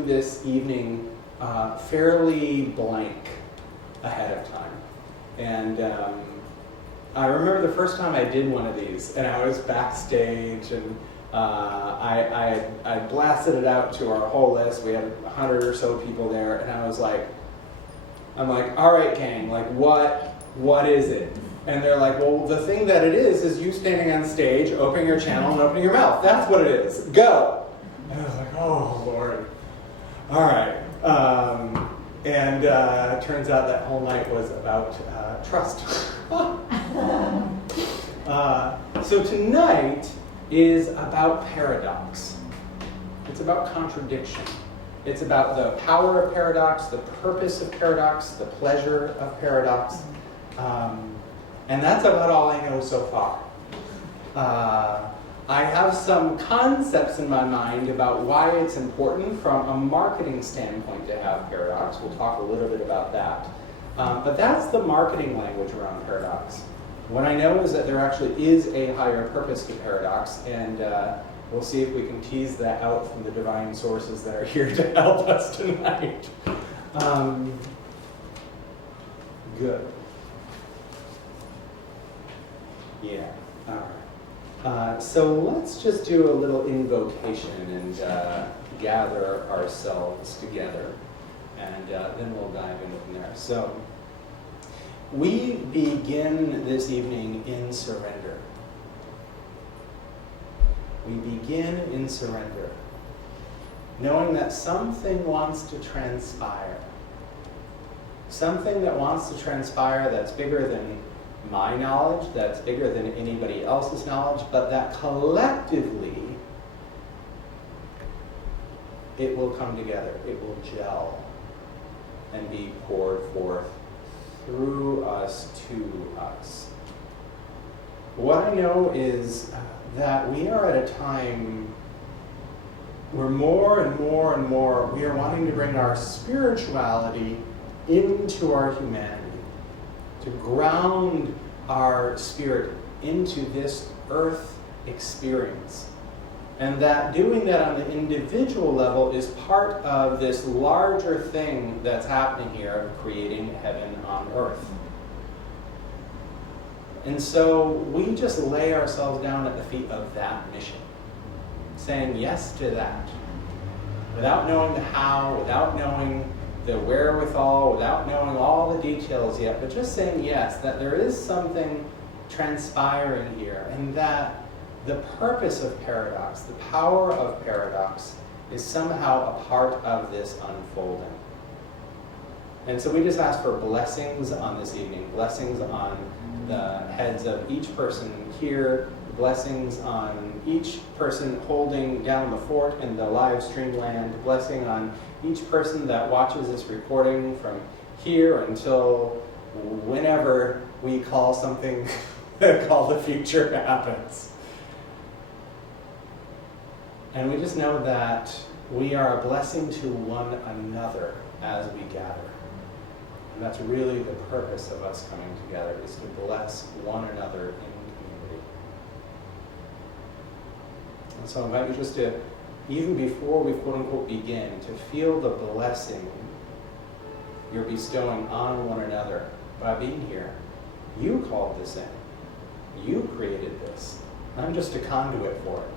to this evening fairly blank ahead of time. And I remember the first time I did one of these, and I was backstage, and I blasted it out to our whole list. We had 100 or so people there, and I'm like, all right, gang, like what is it? And they're like, well, the thing that it is you standing on stage, opening your channel and opening your mouth. That's what it is. Go. And I was like, oh, Lord. All right. And turns out that whole night was about trust. So tonight is about paradox. It's about contradiction. It's about the power of paradox, the purpose of paradox, the pleasure of paradox. And that's about all I know so far. I have some concepts in my mind about why it's important from a marketing standpoint to have paradox. We'll talk a little bit about that. But that's the marketing language around paradox. What I know is that there actually is a higher purpose to paradox, and we'll see if we can tease that out from the divine sources that are here to help us tonight. Good. Yeah, all right. So let's just do a little invocation and gather ourselves together, and then we'll dive in from there. So we begin this evening in surrender. We begin in surrender, knowing that something wants to transpire. Something that wants to transpire that's bigger than my knowledge, that's bigger than anybody else's knowledge, but that collectively it will come together, it will gel and be poured forth through us to us. What I know is that we are at a time where more and more and more we are wanting to bring our spirituality into our humanity, to ground our spirit into this earth experience. And that doing that on the individual level is part of this larger thing that's happening here of creating heaven on earth. And so we just lay ourselves down at the feet of that mission, saying yes to that, without knowing the how, without knowing the wherewithal, without knowing all the details yet, but just saying yes, that there is something transpiring here, and that the purpose of paradox, the power of paradox, is somehow a part of this unfolding. And so we just ask for blessings on this evening, blessings on the heads of each person here, blessings on each person holding down the fort in the live stream land, blessing on each person that watches this recording from here until whenever we call something, call the future happens. And we just know that we are a blessing to one another as we gather. And that's really the purpose of us coming together, is to bless one another in community. And so I invite you just to, even before we quote unquote begin, to feel the blessing you're bestowing on one another by being here. You called this in. You created this. I'm just a conduit for it.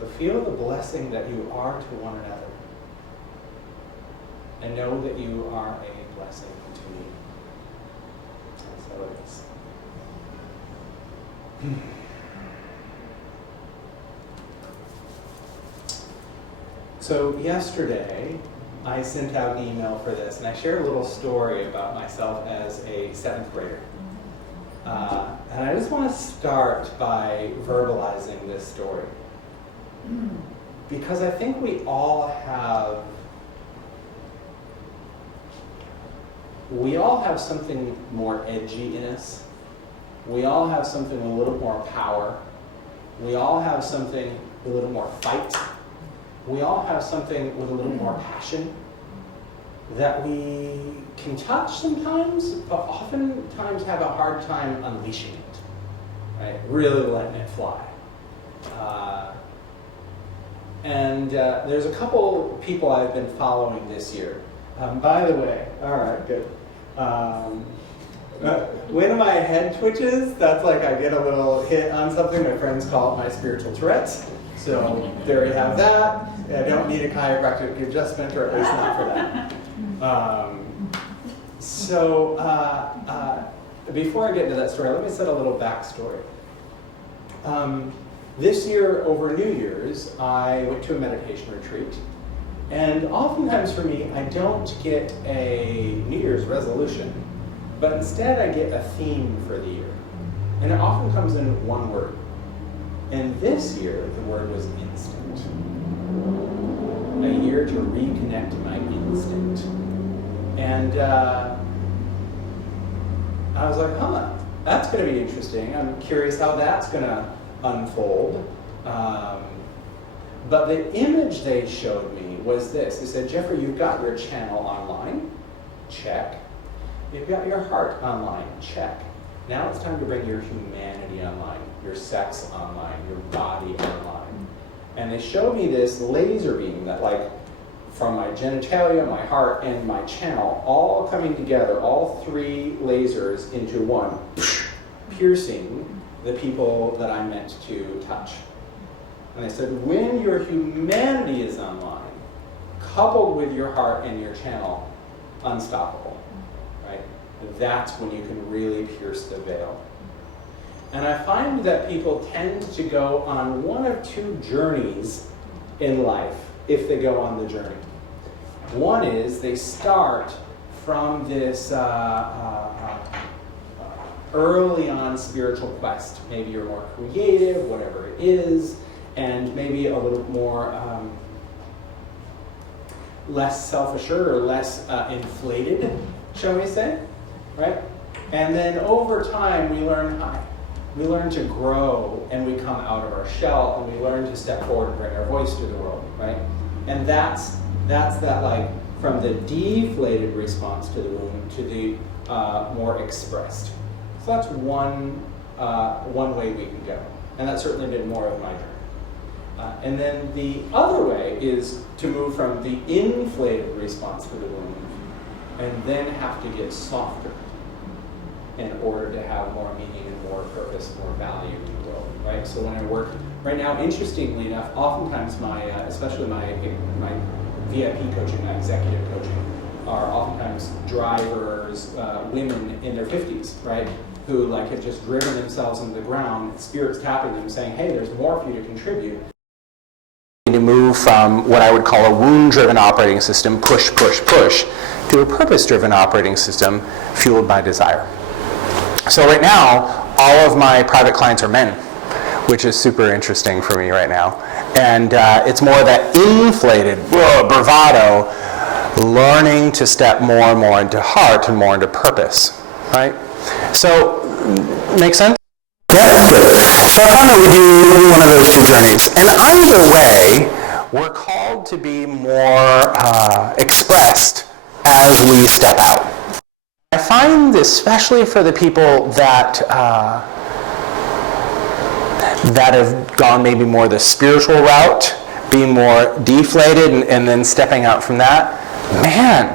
So feel the blessing that you are to one another. And know that you are a blessing to me. That's how it is. So yesterday, I sent out an email for this, and I shared a little story about myself as a 7th grader. And I just want to start by verbalizing this story. Because I think we all have something more edgy in us. We all have something with a little more power. We all have something with a little more fight. We all have something with a little more passion that we can touch sometimes, but oftentimes have a hard time unleashing it, right? Really letting it fly. And there's a couple people I've been following this year. By the way, all right, good. When my head twitches, that's like I get a little hit on something. My friends call it my spiritual Tourette's. So there you have that. I don't need a chiropractic adjustment, or at least not for that. Before I get into that story, let me set a little backstory. This year, over New Year's, I went to a meditation retreat. And oftentimes for me, I don't get a New Year's resolution, but instead I get a theme for the year. And it often comes in one word. And this year, the word was instinct. A year to reconnect my instinct. And I was like, that's going to be interesting. I'm curious how that's going to unfold. But the image they showed me was this. They said, Jeffrey, you've got your channel online. Check. You've got your heart online. Check. Now it's time to bring your humanity online, your sex online, your body online. And they showed me this laser beam that, like, from my genitalia, my heart, and my channel, all coming together, all three lasers into one, piercing the people that I meant to touch. And they said, when your humanity is online, coupled with your heart and your channel, unstoppable, right? That's when you can really pierce the veil. And I find that people tend to go on one of two journeys in life if they go on the journey. One is they start from this early on spiritual quest. Maybe you're more creative, whatever it is, and maybe a little more less self-assured or less inflated, shall we say, right? And then over time we learn to grow, and we come out of our shell, and we learn to step forward and bring our voice to the world, right? And that's that, like, from the deflated response to the womb to the more expressed. So that's one way we can go, and that certainly did more of my journey. And then the other way is to move from the inflated response to the womb and then have to get softer in order to have more meaning and more purpose, more value in the world, right? So when I work, right now, interestingly enough, oftentimes especially my VIP coaching, my executive coaching, are oftentimes drivers, women in their 50s, right? Who like have just driven themselves into the ground, spirits tapping them saying, hey, there's more for you to contribute. To move from what I would call a wound-driven operating system, push, push, push, to a purpose-driven operating system fueled by desire. So right now, all of my private clients are men, which is super interesting for me right now. And it's more that inflated bravado, learning to step more and more into heart and more into purpose, right? So, make sense? Yeah, good. So I found that we do one of those two journeys. And either way, we're called to be more expressed as we step out. I find, especially for the people that have gone maybe more the spiritual route, being more deflated and then stepping out from that, man,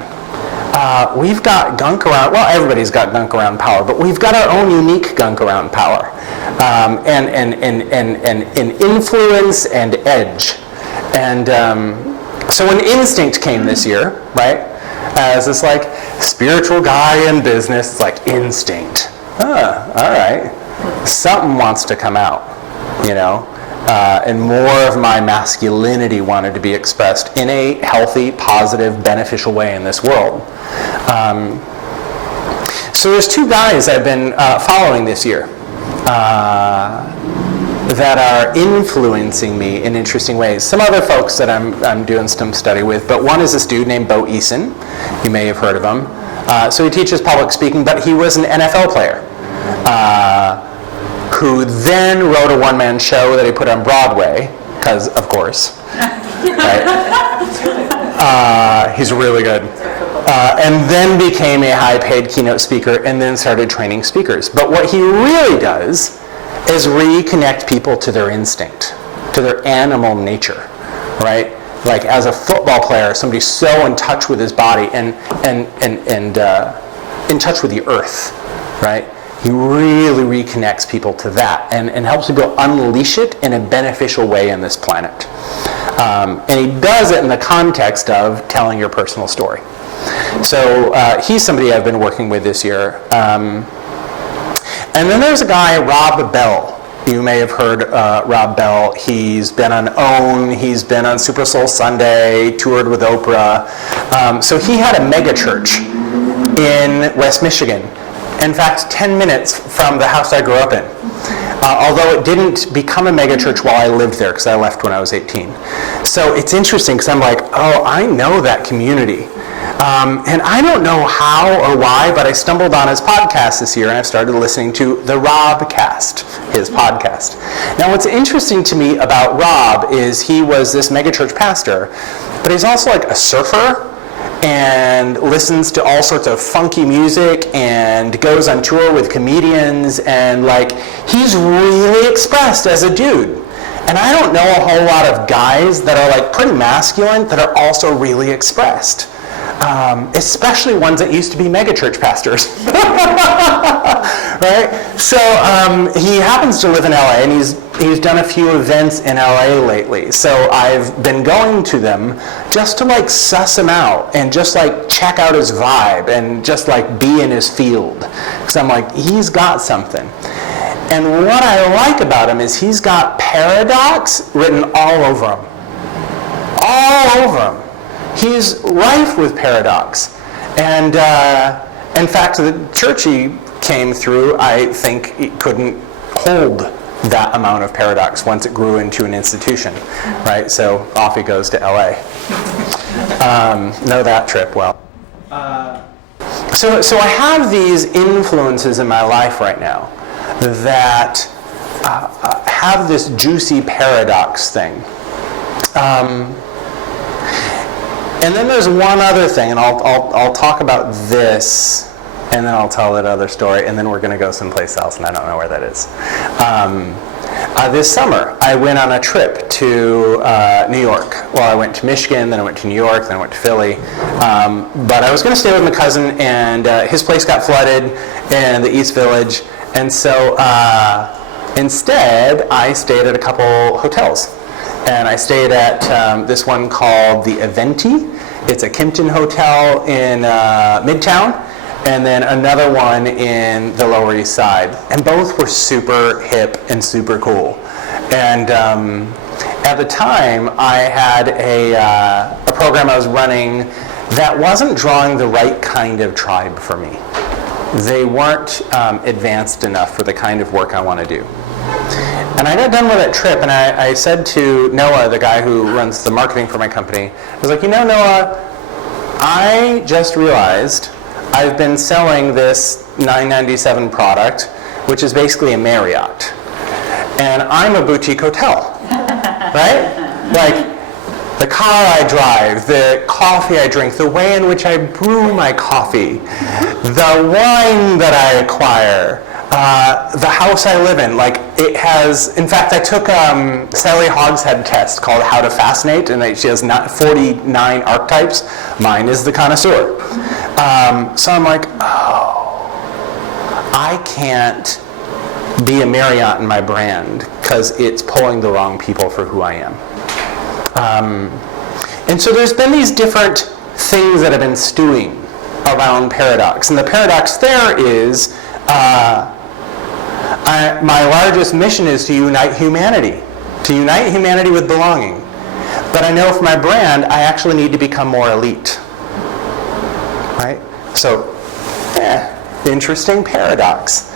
we've got gunk around, well, everybody's got gunk around power, but we've got our own unique gunk around power, and influence and edge. And so when Instinct came this year, right, as this like spiritual guy in business, it's like instinct. All right, something wants to come out, you know, and more of my masculinity wanted to be expressed in a healthy, positive, beneficial way in this world. So there's two guys I've been following this year that are influencing me in interesting ways. Some other folks that I'm doing some study with, but one is this dude named Bo Eason. You may have heard of him. So he teaches public speaking, but he was an NFL player who then wrote a one-man show that he put on Broadway, because of course, right? He's really good. And then became a high-paid keynote speaker and then started training speakers. But what he really does is reconnect people to their instinct, to their animal nature, right? Like as a football player, somebody's so in touch with his body and in touch with the earth, right? He really reconnects people to that and helps people unleash it in a beneficial way in this planet. And he does it in the context of telling your personal story. So he's somebody I've been working with this year. And then there's a guy, Rob Bell. You may have heard Rob Bell. He's been on OWN. He's been on Super Soul Sunday, toured with Oprah. So he had a mega church in West Michigan. In fact, 10 minutes from the house I grew up in. Although it didn't become a mega church while I lived there, because I left when I was 18. So it's interesting, because I'm like, oh, I know that community. And I don't know how or why, but I stumbled on his podcast this year, and I've started listening to the Robcast, his podcast. Now, what's interesting to me about Rob is he was this megachurch pastor, but he's also like a surfer, and listens to all sorts of funky music, and goes on tour with comedians, and like, he's really expressed as a dude. And I don't know a whole lot of guys that are like pretty masculine that are also really expressed. Especially ones that used to be megachurch pastors. Right? So he happens to live in LA, and he's done a few events in LA lately. So I've been going to them just to like suss him out and just like check out his vibe and just like be in his field. Because I'm like, he's got something. And what I like about him is he's got paradox written all over him. All over him. He's rife with paradox. And in fact, the church he came through, I think, it couldn't hold that amount of paradox once it grew into an institution, right? So off he goes to LA. Know that trip well. So I have these influences in my life right now that have this juicy paradox thing. And then there's one other thing, and I'll talk about this, and then I'll tell that other story, and then we're going to go someplace else, and I don't know where that is. This summer, I went on a trip to New York. Well, I went to Michigan, then I went to New York, then I went to Philly. But I was going to stay with my cousin, and his place got flooded in the East Village, and so instead, I stayed at a couple hotels. And I stayed at this one called the Aventi. It's a Kimpton hotel in Midtown, and then another one in the Lower East Side. And both were super hip and super cool. And at the time, I had a program I was running that wasn't drawing the right kind of tribe for me. They weren't advanced enough for the kind of work I want to do. And I got done with that trip, and I said to Noah, the guy who runs the marketing for my company, I was like, you know, Noah, I just realized I've been selling this $9.97 product, which is basically a Marriott. And I'm a boutique hotel, right? Like, the car I drive, the coffee I drink, the way in which I brew my coffee, the wine that I acquire, the house I live in, like it has, in fact, I took Sally Hogshead test called How to Fascinate, and she has 49 archetypes. Mine is the connoisseur. So I'm like, oh, I can't be a Marriott in my brand because it's pulling the wrong people for who I am. And so there's been these different things that have been stewing around paradox. And the paradox there is, my largest mission is to unite humanity with belonging. But I know for my brand, I actually need to become more elite. Right? So, interesting paradox.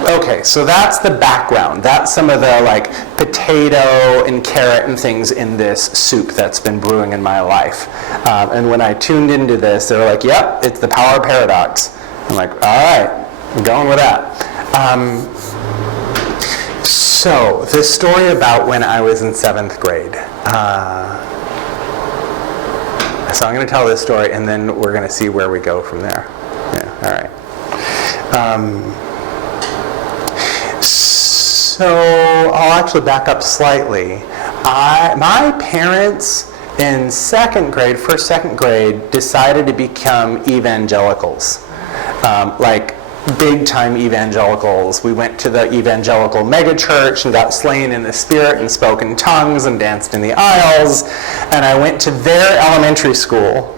Okay, so that's the background. That's some of the like potato and carrot and things in this soup that's been brewing in my life. And when I tuned into this, they were like, yep, it's the power of paradox. I'm like, all right, I'm going with that. So this story about when I was in 7th grade. So I'm going to tell this story, and then we're going to see where we go from there. Yeah, all right. So I'll actually back up slightly. my parents in second grade, second grade, decided to become evangelicals, like big-time evangelicals. We went to the evangelical megachurch and got slain in the spirit and spoke in tongues and danced in the aisles. And I went to their elementary school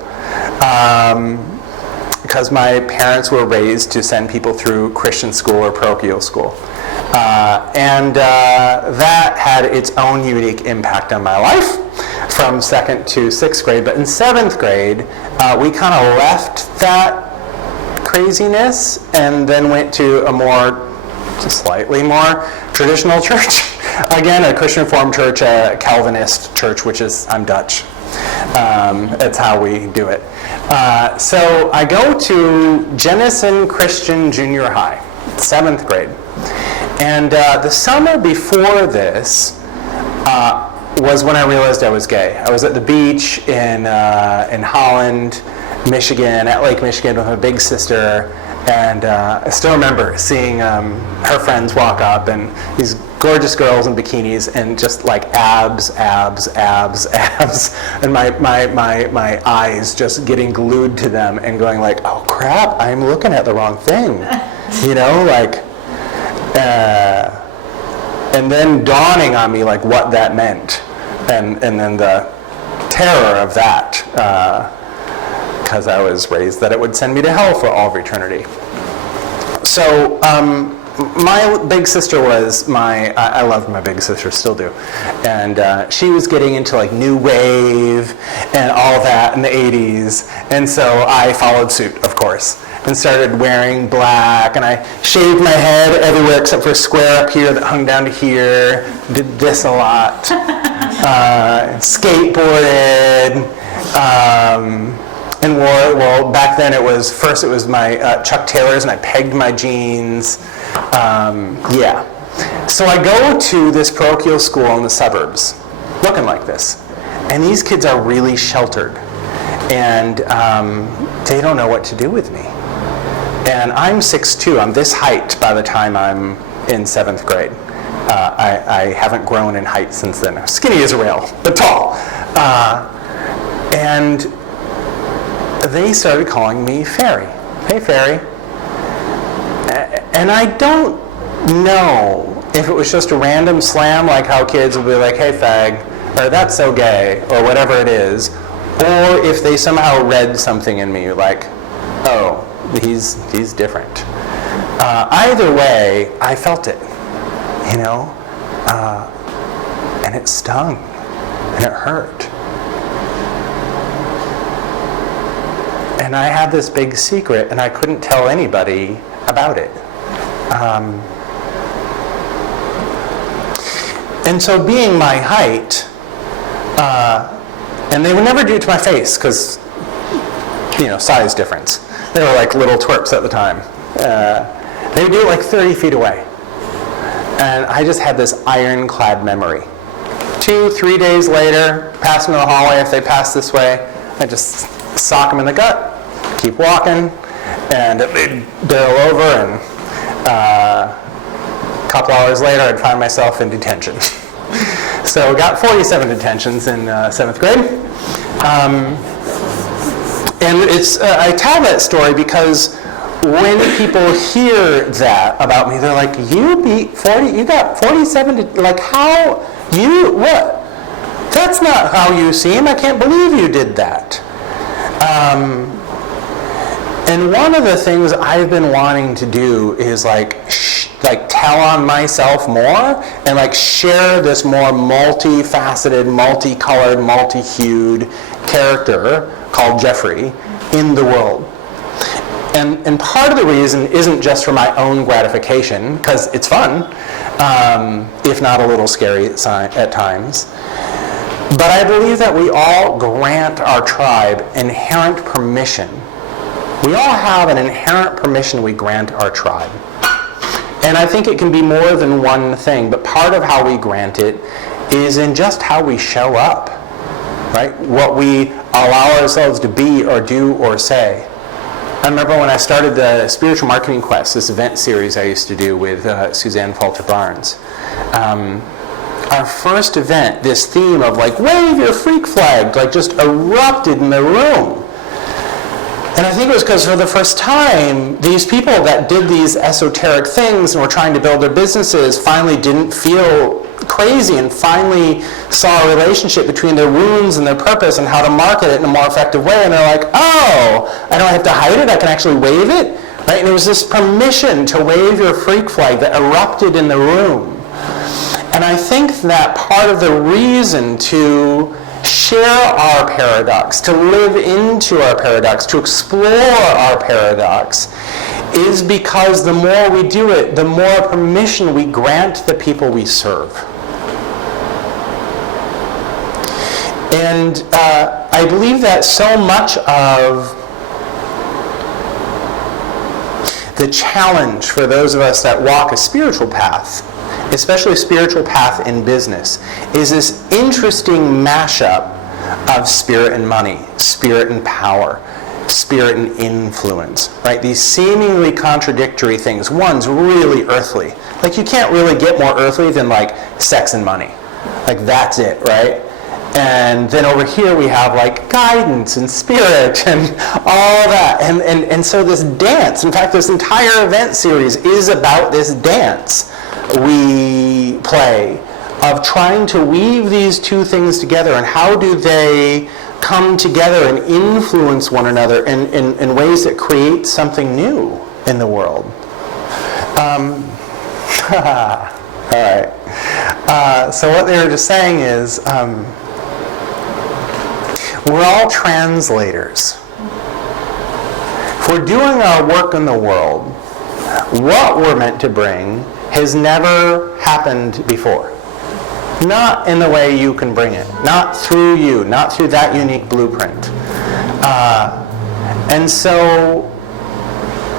because my parents were raised to send people through Christian school or parochial school. And that had its own unique impact on my life from second to sixth grade. But in seventh grade, we kind of left that craziness and then went to a slightly more traditional church. Again, a Christian Reformed church, a Calvinist church, which is, I'm Dutch. That's how we do it. So I go to Jennison Christian Junior High, seventh grade. And the summer before this was when I realized I was gay. I was at the beach in Holland, Michigan, at Lake Michigan with my big sister, and I still remember seeing her friends walk up, and these gorgeous girls in bikinis, and just like abs, and my eyes just getting glued to them and going like, oh crap, I'm looking at the wrong thing, you know, like, and then dawning on me like what that meant, and then the terror of that, because I was raised that it would send me to hell for all of eternity. So my big sister was I loved my big sister, still do, and she was getting into like new wave and all that in the 80s, and so I followed suit, of course, and started wearing black, and I shaved my head everywhere except for a square up here that hung down to here, did this a lot, skateboarded, and wore, well, back then it was my Chuck Taylors, and I pegged my jeans. Yeah. So I go to this parochial school in the suburbs, looking like this. And these kids are really sheltered. And they don't know what to do with me. And I'm 6'2". I'm this height by the time I'm in 7th grade. I haven't grown in height since then. I'm skinny as a rail, but tall. And they started calling me Fairy. Hey, Fairy. And I don't know if it was just a random slam, like how kids will be like, hey, fag, or that's so gay, or whatever it is, or if they somehow read something in me, like, oh, he's different. Either way, I felt it, you know, and it stung, and it hurt. And I had this big secret, and I couldn't tell anybody about it. And so being my height, and they would never do it to my face because, you know, size difference. They were like little twerps at the time. They would do it like 30 feet away. And I just had this ironclad memory. 2-3 days later, passing in the hallway, if they pass this way, I just sock them in the gut, keep walking, and they'd barrel over, and a couple hours later I'd find myself in detention. So I got 47 detentions in 7th grade. And it's I tell that story because when people hear that about me, they're like, you got 47, like how, what? That's not how you seem, I can't believe you did that. And one of the things I've been wanting to do is like tell on myself more and like share this more multifaceted, multicolored, multi-hued character called Jeffrey in the world. And part of the reason isn't just for my own gratification, because it's fun, if not a little scary at times. But I believe that we all grant our tribe inherent permission. We all have an inherent permission we grant our tribe. And I think it can be more than one thing, but part of how we grant it is in just how we show up, right? What we allow ourselves to be or do or say. I remember when I started the Spiritual Marketing Quest, this event series I used to do with Suzanne Falter Barnes. our first event, this theme of like, wave your freak flag, like just erupted in the room. And I think it was because for the first time, these people that did these esoteric things and were trying to build their businesses finally didn't feel crazy and finally saw a relationship between their wounds and their purpose and how to market it in a more effective way. And they're like, oh, I don't have to hide it, I can actually wave it. Right? And it was this permission to wave your freak flag that erupted in the room. And I think that part of the reason to share our paradox, to live into our paradox, to explore our paradox, is because the more we do it, the more permission we grant the people we serve. And I believe that so much of the challenge for those of us that walk a spiritual path, especially a spiritual path in business, is this interesting mashup of spirit and money, spirit and power, spirit and influence, right? These seemingly contradictory things. One's really earthly. Like, you can't really get more earthly than like sex and money. Like, that's it, right? And then over here we have like guidance and spirit and all that. And so this dance, in fact, this entire event series is about this dance we play of trying to weave these two things together, and how do they come together and influence one another in ways that create something new in the world. All right. So what they were just saying is, we're all translators. If we're doing our work in the world, what we're meant to bring has never happened before. Not in the way you can bring it. Not through you. Not through that unique blueprint. And so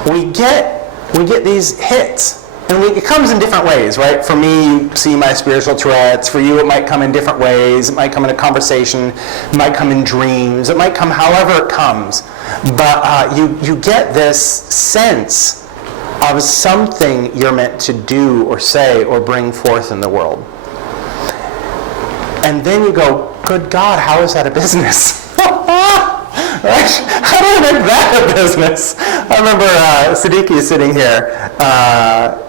we get these hits. And it comes in different ways, right? For me, you see my spiritual Tourette's. For you, it might come in different ways. It might come in a conversation. It might come in dreams. It might come however it comes. But you get this sense of something you're meant to do or say or bring forth in the world. And then you go, good God, how is that a business? Right? How do I make that a business? I remember Siddiqui sitting here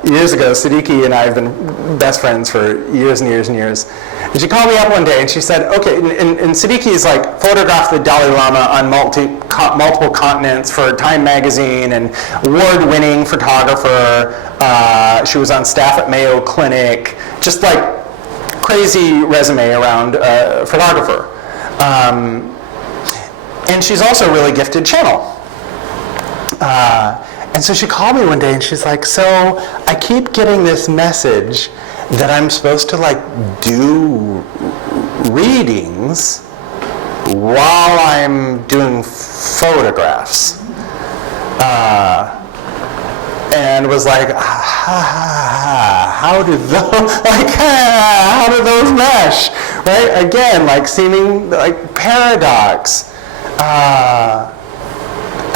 years ago. Siddiqui and I have been best friends for years and years and years. And she called me up one day and she said, okay, and Siddiqui's like photographed the Dalai Lama on multiple continents for Time magazine and award-winning photographer. She was on staff at Mayo Clinic, just like crazy resume around photographer. And she's also a really gifted channel. And so she called me one day and she's like, so I keep getting this message that I'm supposed to like do readings while I'm doing photographs. And was like, how do those mesh? Right? Again, like seeming like paradox.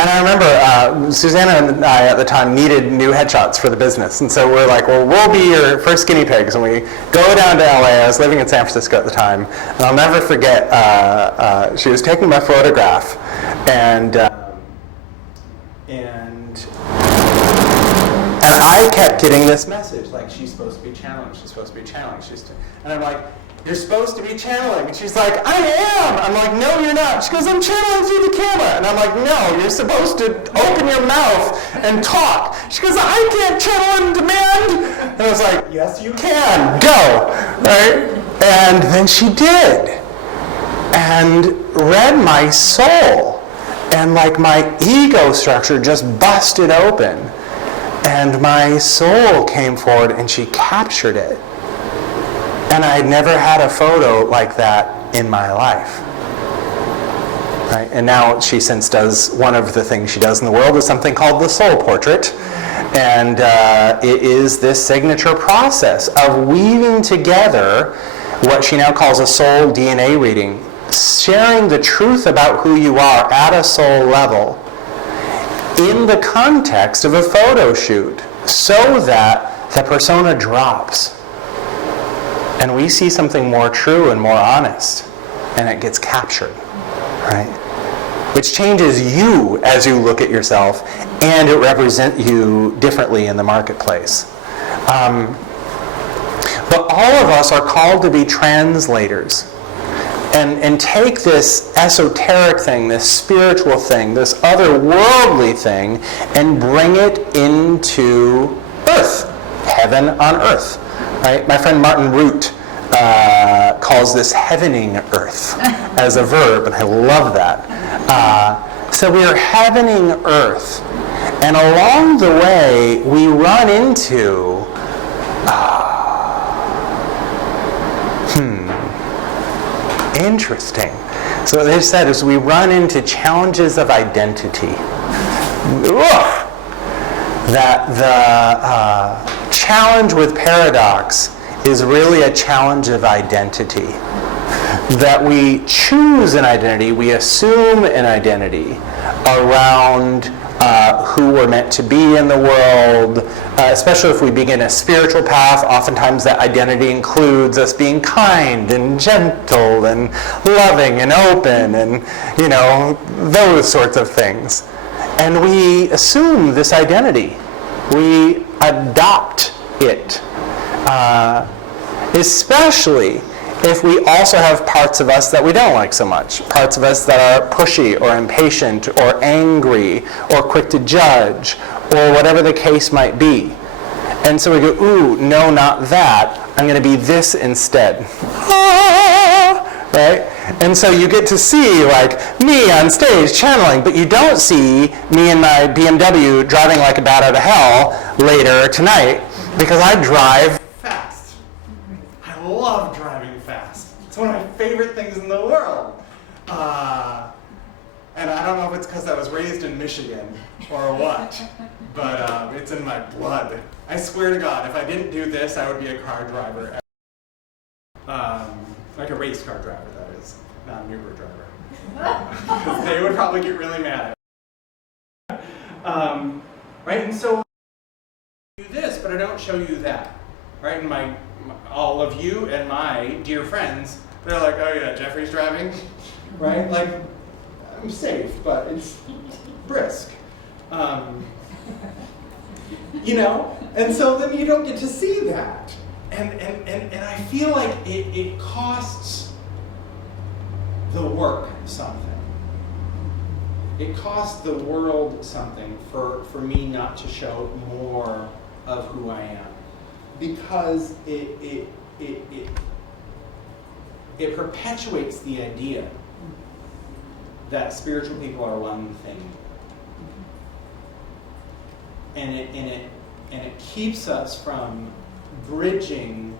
And I remember Susanna and I at the time needed new headshots for the business. And so we're like, well, we'll be your first guinea pigs. And we go down to LA. I was living in San Francisco at the time. And I'll never forget, she was taking my photograph. And I kept getting this message, like, she's supposed to be channeling, she's supposed to be channeling. And I'm like, you're supposed to be channeling. And she's like, I am. I'm like, no, you're not. She goes, I'm channeling through the camera. And I'm like, no, you're supposed to open your mouth and talk. She goes, I can't channel on demand. And I was like, yes, you can. Go. Right? And then she did. And read my soul. And like my ego structure just busted open. And my soul came forward and she captured it. And I'd never had a photo like that in my life. Right? And now she since does, one of the things she does in the world is something called the soul portrait. And it is this signature process of weaving together what she now calls a soul DNA reading, sharing the truth about who you are at a soul level in the context of a photo shoot so that the persona drops. and we see something more true and more honest, and it gets captured, right? Which changes you as you look at yourself, and it represents you differently in the marketplace. But all of us are called to be translators and take this esoteric thing, this spiritual thing, this otherworldly thing, and bring it into earth, heaven on earth. Right? My friend Martin Root calls this heavening earth as a verb, and I love that. So we are heavening earth, and along the way we run into interesting. So what they said is we run into challenges of identity. That the challenge with paradox is really a challenge of identity. That we choose an identity, we assume an identity around who we're meant to be in the world, especially if we begin a spiritual path. Oftentimes that identity includes us being kind and gentle and loving and open and, those sorts of things. And we assume this identity. We adopt it. Especially if we also have parts of us that we don't like so much, parts of us that are pushy or impatient or angry or quick to judge or whatever the case might be. And so we go, ooh, no, not that. I'm going to be this instead. Right? And so you get to see me on stage channeling, but you don't see me in my BMW driving like a bat out of hell later tonight because I drive fast. I love driving fast. It's one of my favorite things in the world. And I don't know if it's because I was raised in Michigan or what, but it's in my blood. I swear to God, if I didn't do this, I would be a car driver. Like a race car driver, that is, not an Uber driver. Because they would probably get really mad at me. Right, and so I do this, but I don't show you that. Right, and all of you and my dear friends, they're like, oh yeah, Jeffrey's driving. Right, like, I'm safe, but it's brisk. And so then you don't get to see that. And I feel like it costs the work something. It costs the world something for me not to show more of who I am. Because it perpetuates the idea that spiritual people are one thing. And it keeps us from bridging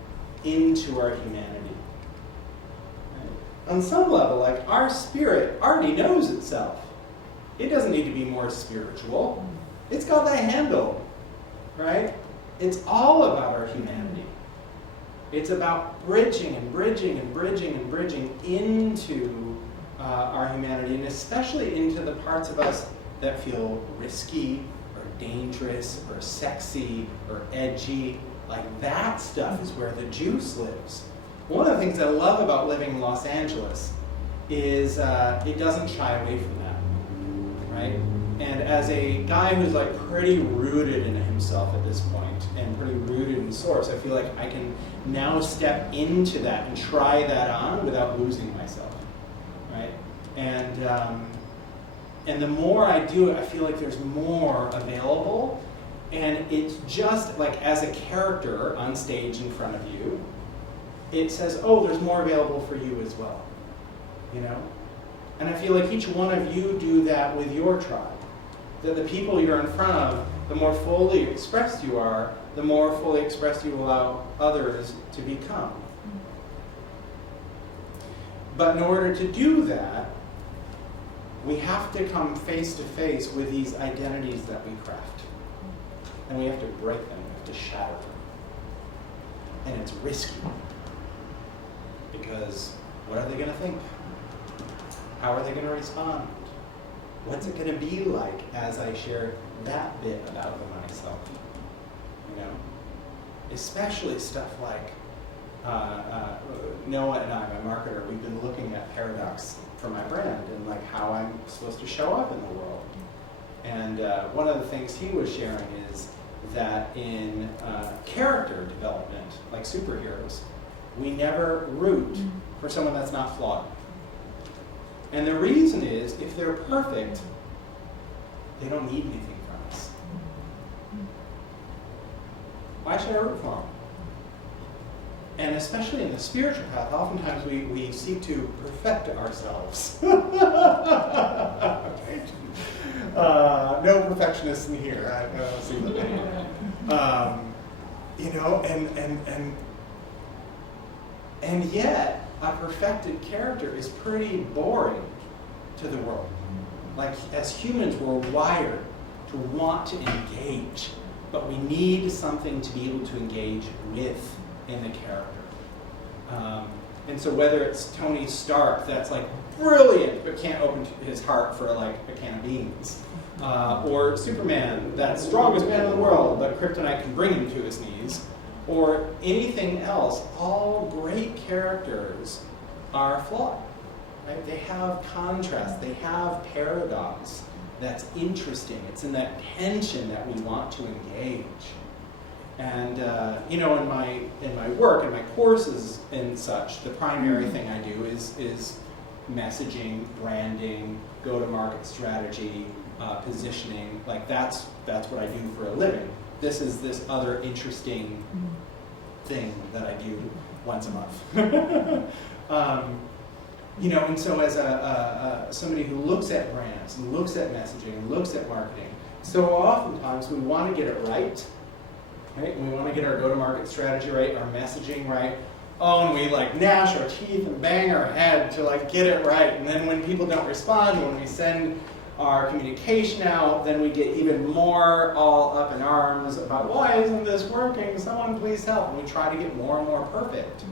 into our humanity. Right? On some level, our spirit already knows itself. It doesn't need to be more spiritual. It's got that handle, right? It's all about our humanity. It's about bridging and bridging and bridging and bridging into our humanity, and especially into the parts of us that feel risky or dangerous or sexy or edgy. Like that stuff is where the juice lives. One of the things I love about living in Los Angeles is it doesn't shy away from that, right? And as a guy who's pretty rooted in himself at this point and pretty rooted in Source, I feel like I can now step into that and try that on without losing myself, right? And the more I do it, I feel like there's more available. And it's just as a character on stage in front of you, it says, oh, there's more available for you as well, And I feel like each one of you do that with your tribe. That the people you're in front of, the more fully expressed you are, the more fully expressed you allow others to become. But in order to do that, we have to come face to face with these identities that we craft. And we have to break them, we have to shatter them. And it's risky. Because what are they going to think? How are they going to respond? What's it going to be like as I share that bit about myself? Especially stuff like Noah and I, my marketer, we've been looking at paradox for my brand and like how I'm supposed to show up in the world. And one of the things he was sharing is that in character development, like superheroes, we never root for someone that's not flawed. And the reason is, if they're perfect, they don't need anything from us. Why should I root for them? And especially in the spiritual path, oftentimes we seek to perfect ourselves. No perfectionists in here. I don't see the thing. You know, and yet a perfected character is pretty boring to the world. Like, as humans, we're wired to want to engage, but we need something to be able to engage with in the character. And so whether it's Tony Stark, that's like brilliant, but can't open his heart for like a can of beans, or Superman, that's strongest man in the world, but kryptonite can bring him to his knees, or anything else, all great characters are flawed. Right? They have contrast, they have paradox that's interesting. It's in that tension that we want to engage. And you know, in my work, in my courses and such, the primary thing I do is messaging, branding, go-to-market strategy, positioning. Like that's what I do for a living. This is this other interesting thing that I do once a month. You know, and so as somebody who looks at brands, and looks at messaging, and looks at marketing, so oftentimes we want to get it right. Right? And we want to get our go-to-market strategy right, our messaging right. Oh, and we like gnash our teeth and bang our head to like get it right. And then when people don't respond, when we send our communication out, then we get even more all up in arms about, why isn't this working? Someone please help. And we try to get more and more perfect.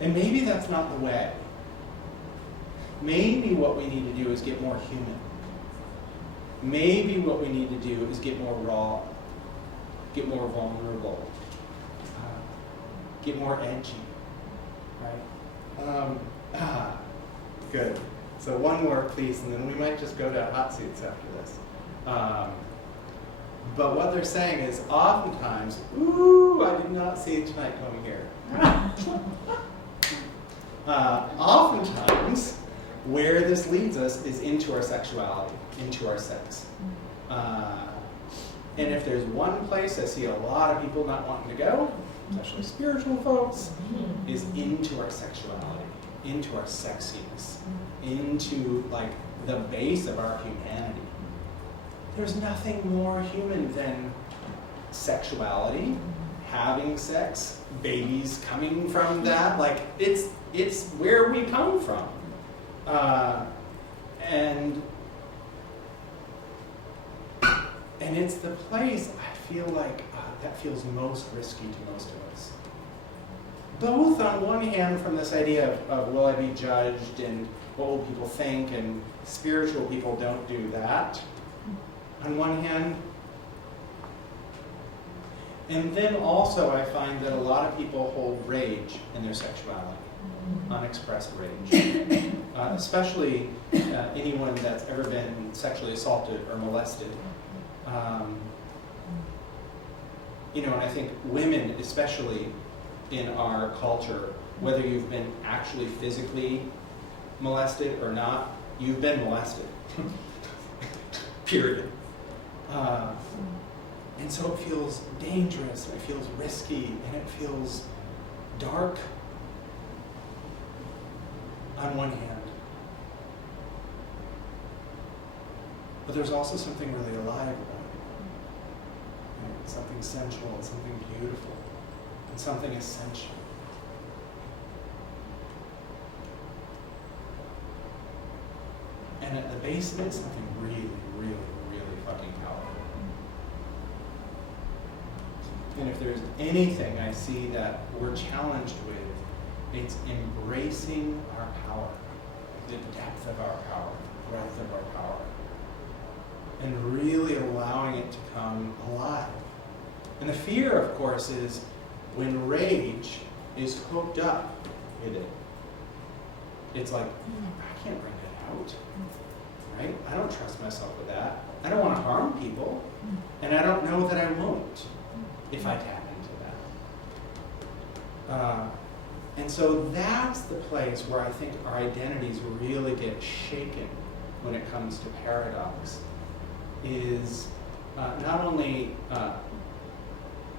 And maybe that's not the way. Maybe what we need to do is get more human. Maybe what we need to do is get more raw. Get more vulnerable, get more edgy, right? Good. So one more, please, and then we might just go to hot seats after this. But what they're saying is oftentimes, ooh, I did not see it tonight coming here. Oftentimes, where this leads us is into our sexuality, into our sex. And if there's one place I see a lot of people not wanting to go, especially spiritual folks, is into our sexuality, into our sexiness, into like the base of our humanity. There's nothing more human than sexuality, having sex, babies coming from that. Like it's where we come from. And it's the place I feel like that feels most risky to most of us. Both on one hand from this idea of will I be judged and what will people think, and spiritual people don't do that on one hand. And then also I find that a lot of people hold rage in their sexuality, unexpressed rage. Especially anyone that's ever been sexually assaulted or molested. You know, and I think women, especially in our culture, whether you've been actually physically molested or not, you've been molested. Period. And so it feels dangerous, and it feels risky, and it feels dark on one hand. But there's also something really alive about it. Something sensual, and something beautiful, and something essential. And at the base of it, something really, really, really fucking powerful. And if there's anything I see that we're challenged with, it's embracing our power, the depth of our power, the breadth of our power, and really allowing it to come alive. And the fear, of course, is when rage is hooked up with it. It's like, I can't bring that out, right? I don't trust myself with that. I don't want to harm people, and I don't know that I won't if I tap into that. And so that's the place where I think our identities really get shaken when it comes to paradox, is not only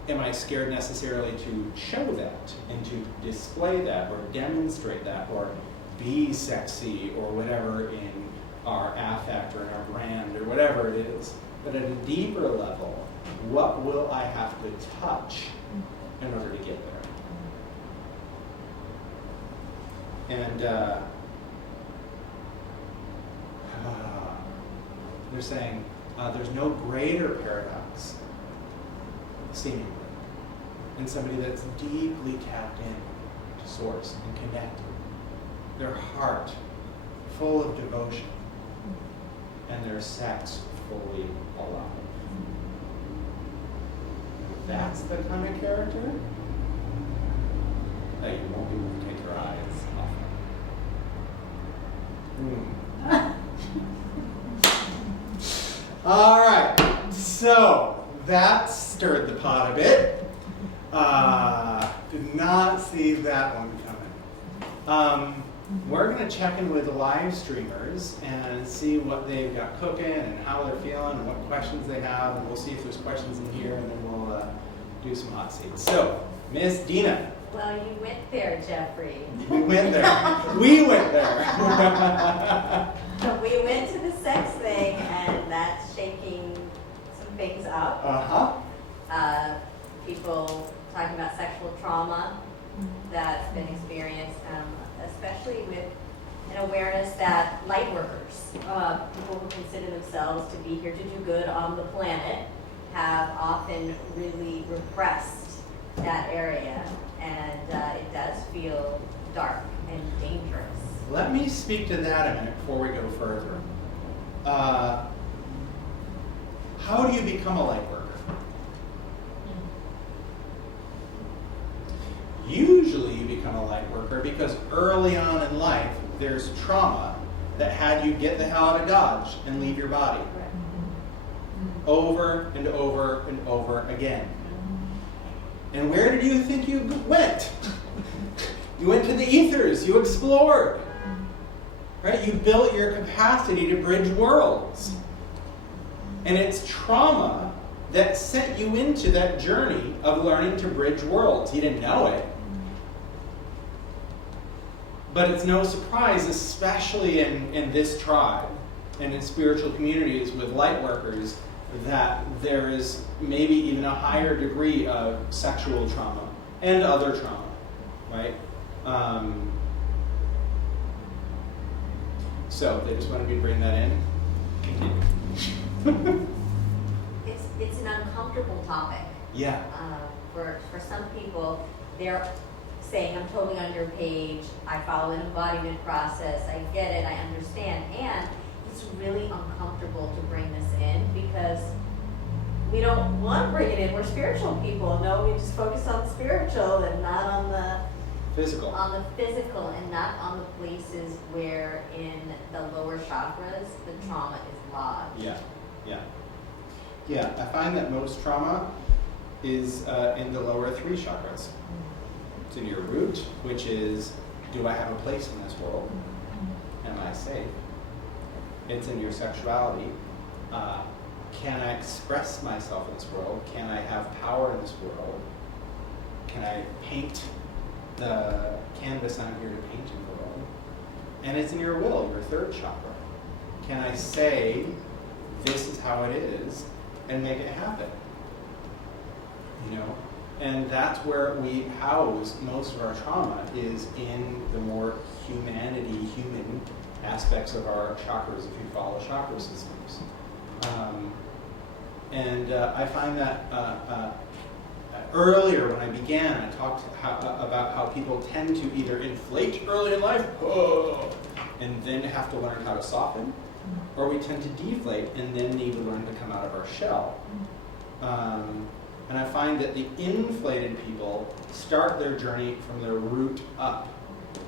am I scared necessarily to show that and to display that or demonstrate that or be sexy or whatever in our affect or in our brand or whatever it is, but at a deeper level, what will I have to touch in order to get there? And they're saying there's no greater paradox, seemingly, than somebody that's deeply tapped in to source and connected, their heart full of devotion, and their sex fully alive. That's the kind of character that you won't be able to take your eyes off of. All right, so that stirred the pot a bit. Did not see that one coming. We're going to check in with the live streamers and see what they've got cooking and how they're feeling and what questions they have, and we'll see if there's questions in here, and then we'll do some hot seats. So, Miss Dina. Well, you went there, Jeffrey. We went there. We went there. We went to the sex thing, and that's shaking some things up. People talking about sexual trauma that's been experienced, especially with an awareness that light workers, people who consider themselves to be here to do good on the planet, have often really repressed that area, and it does feel dark and dangerous. Let me speak to that a minute before we go further. How do you become a light worker? Usually you become a light worker because early on in life there's trauma that had you get the hell out of Dodge and leave your body. Over and over and over again. And where did you think you went? You went to the ethers, you explored. Right? You built your capacity to bridge worlds. And it's trauma that sent you into that journey of learning to bridge worlds. You didn't know it. But it's no surprise, especially in this tribe and in spiritual communities with light workers, that there is maybe even a higher degree of sexual trauma and other trauma, right? So they just wanted me to bring that in. Continue. It's an uncomfortable topic. Yeah. For some people, they're saying, I'm totally on your page, I follow an embodiment process, I get it, I understand, and it's really uncomfortable to bring this in because we don't want to bring it in. We're spiritual people. No, we just focus on the spiritual and not on the physical. On the physical and not on the places where in the lower chakras the trauma is lodged. Yeah, I find that most trauma is in the lower 3 chakras. It's in your root, which is, do I have a place in this world? Am I safe? It's in your sexuality. Can I express myself in this world? Can I have power in this world? Can I paint the canvas I'm here to paint in the world? And it's in your will, your 3rd chakra. Can I say, this is how it is, and make it happen? You know? And that's where we house most of our trauma, is in the more human aspects of our chakras, if you follow chakra systems. I find that earlier when I began, I talked about how people tend to either inflate early in life, and then have to learn how to soften, or we tend to deflate and then need to learn to come out of our shell. And I find that the inflated people start their journey from the root up.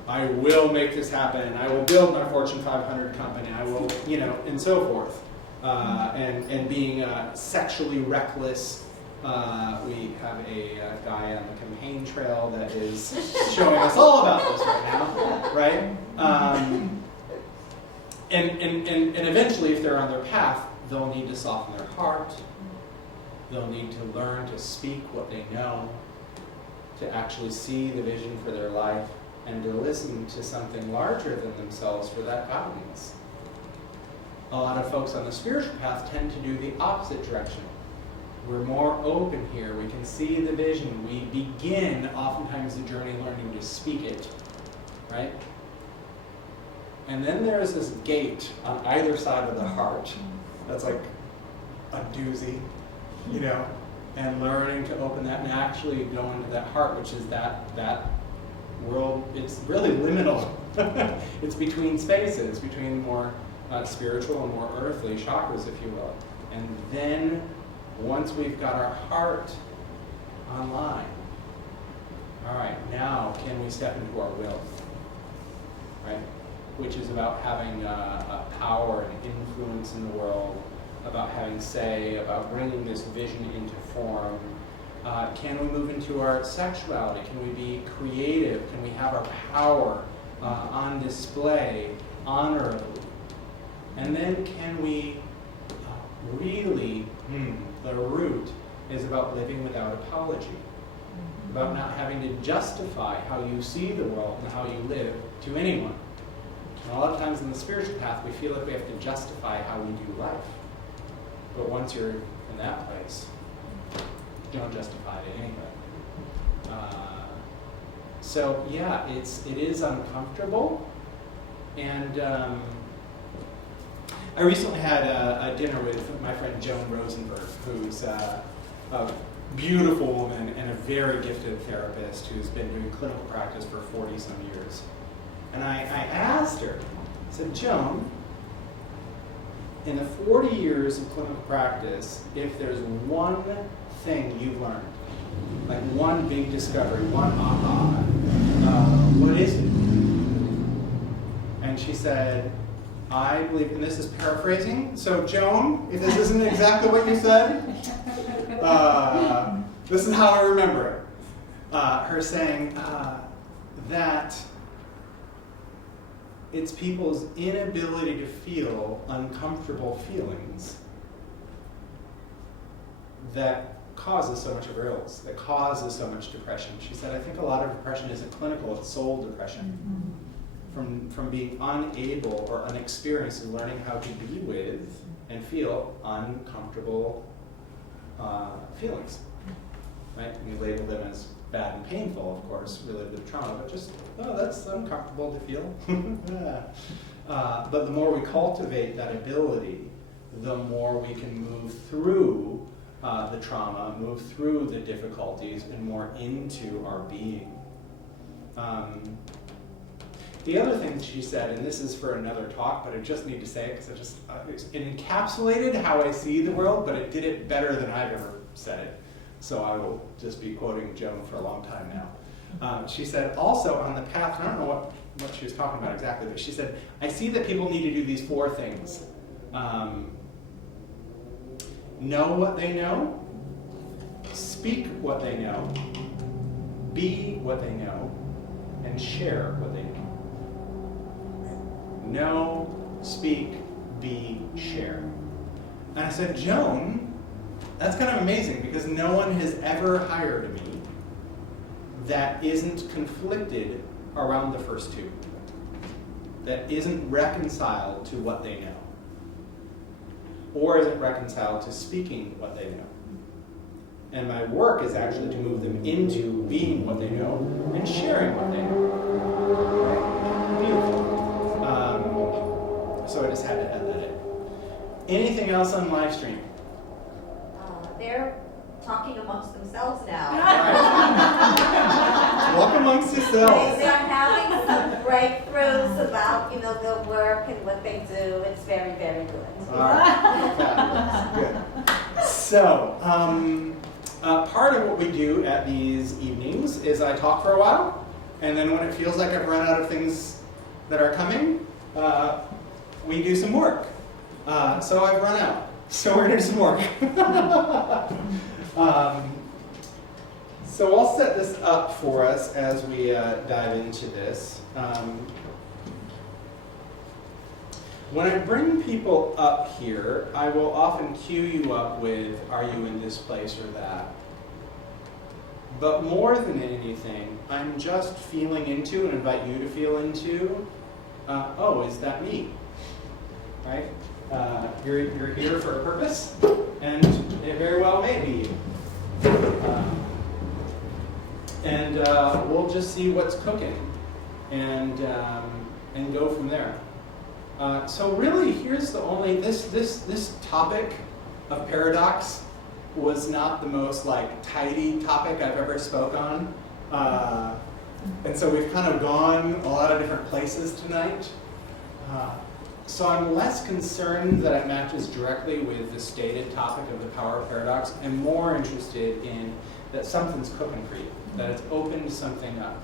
I will make this happen. I will build my Fortune 500 company. I will, and so forth. And being sexually reckless. We have a guy on the campaign trail that is showing us all about this right now, right? And eventually, if they're on their path, they'll need to soften their heart. They'll need to learn to speak what they know, to actually see the vision for their life, and to listen to something larger than themselves for that guidance. A lot of folks on the spiritual path tend to do the opposite direction. We're more open here. We can see the vision. We begin, oftentimes, the journey learning to speak it, right? And then there's this gate on either side of the heart that's like a doozy, and learning to open that and actually go into that heart, which is that world. It's really liminal. It's between spaces, between more spiritual and more earthly chakras, if you will. And then once we've got our heart online, all right, now can we step into our will, right? Which is about having a power and influence in the world, about having say, about bringing this vision into form. Can we move into our sexuality? Can we be creative? Can we have our power on display honorably? And then can we really, the root is about living without apology, about not having to justify how you see the world and how you live to anyone. And a lot of times in the spiritual path, we feel like we have to justify how we do life. But once you're in that place, you don't justify it to anybody. So yeah, it is uncomfortable. And I recently had a dinner with my friend Joan Rosenberg, who's a beautiful woman and a very gifted therapist who's been doing clinical practice for 40-some years. And I asked her, I said, Joan, in the 40 years of clinical practice, if there's one thing you've learned, like one big discovery, one aha, what is it? And she said, I believe, and this is paraphrasing, so Joan, if this isn't exactly what you said, this is how I remember it. Her saying that it's people's inability to feel uncomfortable feelings that causes so much of our ills, that causes so much depression. She said, I think a lot of depression isn't clinical, it's soul depression. From being unable or unexperienced in learning how to be with and feel uncomfortable feelings, right? And we label them as bad and painful, of course, related to the trauma, but just, that's uncomfortable to feel. But the more we cultivate that ability, the more we can move through the trauma, move through the difficulties, and more into our being. The other thing she said, and this is for another talk, but I just need to say it because it encapsulated how I see the world, but it did it better than I've ever said it. So I will just be quoting Joan for a long time now. She said, also on the path, and I don't know what she was talking about exactly, but she said, I see that people need to do these 4 things. Know what they know, speak what they know, be what they know, and share what they know. Know, speak, be, share. And I said, Joan, that's kind of amazing because no one has ever hired me that isn't conflicted around the first 2, that isn't reconciled to what they know, or isn't reconciled to speaking what they know. And my work is actually to move them into being what they know and sharing what they know. Right? Beautiful. So I just had to add that in. Anything else on live stream? They're talking amongst themselves now. Right. Walk amongst yourselves. They're having some breakthroughs about, their work and what they do. It's very, very good. All right. Fabulous. Good. So, part of what we do at these evenings is I talk for a while, and then when it feels like I've run out of things that are coming, we do some work. So I've run out. So we're going to do some work. So I'll set this up for us as we dive into this. When I bring people up here, I will often cue you up with, are you in this place or that? But more than anything, I'm just feeling into and invite you to feel into, oh, is that me? Right? You're here for a purpose, and it very well may be you. And we'll just see what's cooking, and go from there. So really, here's the only this topic of paradox was not the most tidy topic I've ever spoke on, and so we've kind of gone a lot of different places tonight. So I'm less concerned that it matches directly with the stated topic of the power of paradox, and more interested in that something's cooking for you, that it's opened something up,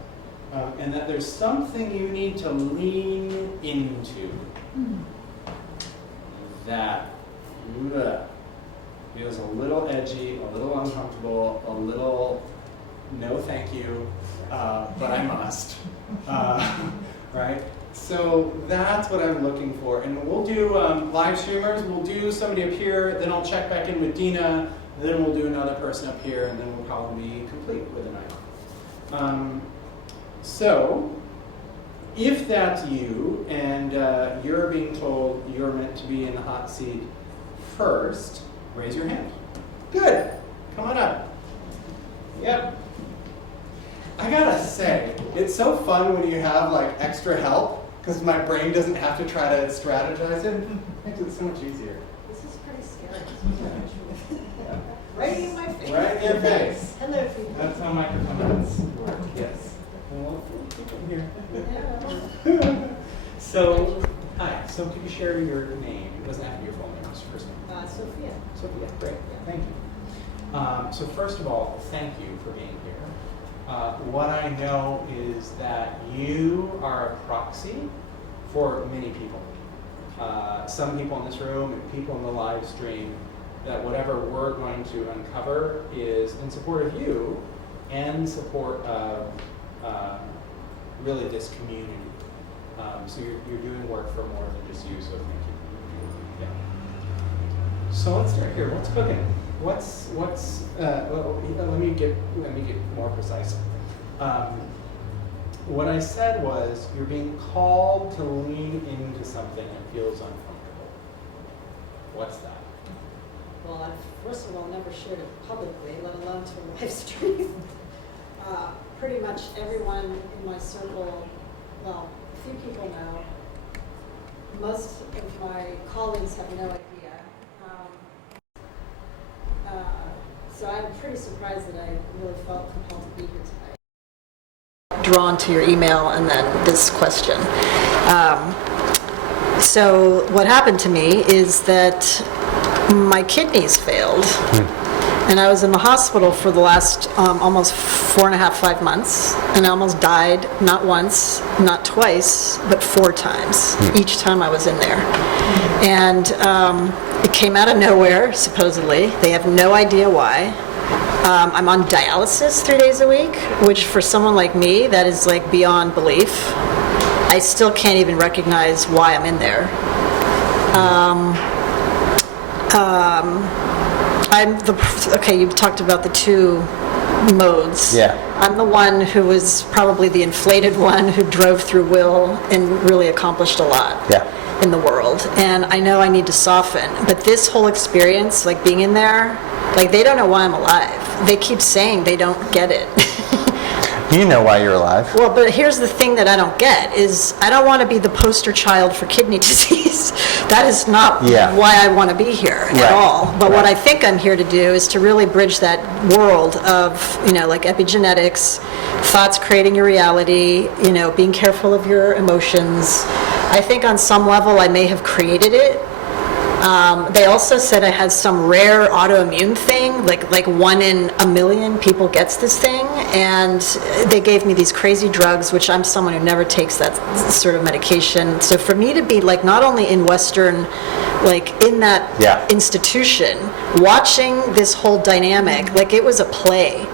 and that there's something you need to lean into that feels a little edgy, a little uncomfortable, a little no thank you, but I must, right? So that's what I'm looking for. And we'll do live streamers, we'll do somebody up here, then I'll check back in with Dina, then we'll do another person up here, and then we'll probably be complete with the night. So, if that's you, and you're being told you're meant to be in the hot seat first, raise your hand. Good. Come on up. Yep. I gotta say, it's so fun when you have extra help, because my brain doesn't have to try to strategize it. It makes it so much easier. This is pretty scary. Yeah. Right in my face. Right in your face. Hello, people. That's how microphones work, yes. Well, keep it here. So, hi. So could you share your name? It doesn't have to be your full name, just your first name. Sophia. Sophia, great. Thank you. So first of all, thank you for being here. What I know is that you are a proxy for many people. Some people in this room and people in the live stream, that whatever we're going to uncover is in support of you and support of really this community. So you're doing work for more than just you, so thank you. Yeah. So let's start here. What's cooking? Let me get more precise. What I said was you're being called to lean into something that feels uncomfortable. What's that? Well, I've first of all never shared it publicly, let alone to a live stream. Pretty much everyone in my circle, well, a few people know. Most of my colleagues have no idea. So I'm pretty surprised that I really felt compelled to be here tonight. Drawn to your email and then this question. So what happened to me is that my kidneys failed. And I was in the hospital for the last almost 4.5, 5 months, and I almost died, not once, not twice, but 4 times, each time I was in there. And it came out of nowhere, supposedly. They have no idea why. I'm on dialysis 3 days a week, which for someone like me, that is beyond belief. I still can't even recognize why I'm in there. Okay, you've talked about the 2 modes. Yeah. I'm the one who was probably the inflated one who drove through will and really accomplished a lot in the world. And I know I need to soften. But this whole experience, being in there, they don't know why I'm alive. They keep saying they don't get it. You know why you're alive. Well, but here's the thing that I don't get is I don't want to be the poster child for kidney disease. That is not why I want to be here at all. But what I think I'm here to do is to really bridge that world of, epigenetics, thoughts creating your reality, being careful of your emotions. I think on some level I may have created it, They also said I had some rare autoimmune thing, like 1 in a million people gets this thing, and they gave me these crazy drugs, which I'm someone who never takes that sort of medication. So for me to be like not only in Western, like in that Yeah. institution, watching this whole dynamic, like it was a play.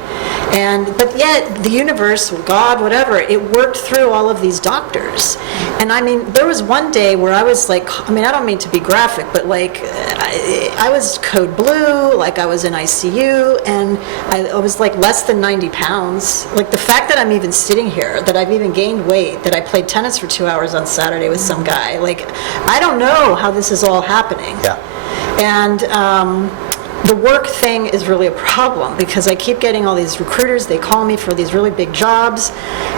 But yet the universe, God, whatever, it worked through all of these doctors. And I mean, there was one day where I was like, I mean, I don't mean to be graphic, but like I was code blue, like I was in ICU, and I was like less than 90 pounds. Like the fact that I'm even sitting here, that I've even gained weight, that I played tennis for 2 hours on Saturday with some guy, like I don't know how this is all happening. Yeah. And the work thing is really a problem because I keep getting all these recruiters, they call me for these really big jobs,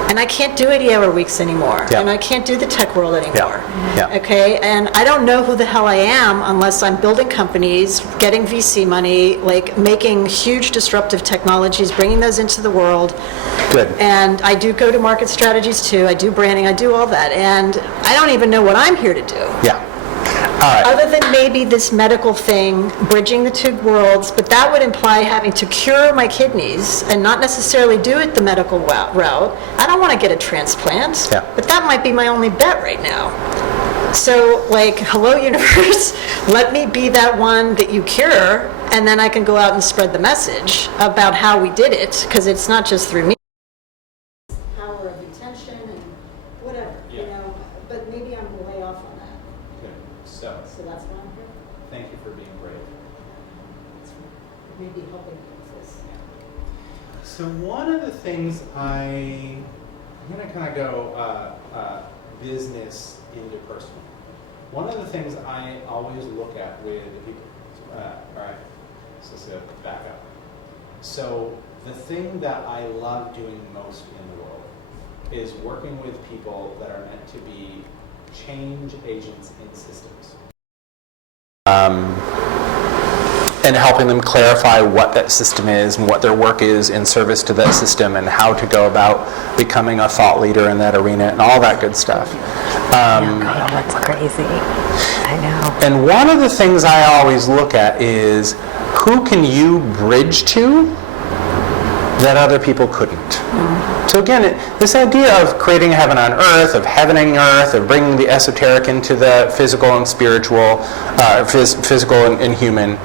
and I can't do 80-hour weeks anymore. Yeah. And I can't do the tech world anymore. Yeah. Okay? And I don't know who the hell I am unless I'm building companies, getting VC money, like making huge disruptive technologies, bringing those into the world. Good. And I do go to market strategies too, I do branding, I do all that. And I don't even know what I'm here to do. Yeah. All right. Other than maybe this medical thing, bridging the two worlds, but that would imply having to cure my kidneys and not necessarily do it the medical route. I don't want to get a transplant, Yeah. but that might be my only bet right now. So, like, hello, universe, let me be that one that you cure, and then I can go out and spread the message about how we did it, because it's not just through me. Power of intention and whatever, you know, but maybe I'm way off on that. Good. So, So that's what I'm here. thank you for being brave. Maybe helping with this. So one of the things I'm going to kind of go business into personal. One of the things I always look at with people, all right, so back up. So the thing that I love doing most in the world is working with people that are meant to be change agents in systems. And helping them clarify what that system is and what their work is in service to that system and how to go about becoming a thought leader in that arena and all that good stuff. Oh, that's crazy. I know. And one of the things I always look at is who can you bridge to that other people couldn't? So again, this idea of creating heaven on earth, of heavening earth, of bringing the esoteric into the physical and spiritual, physical and human,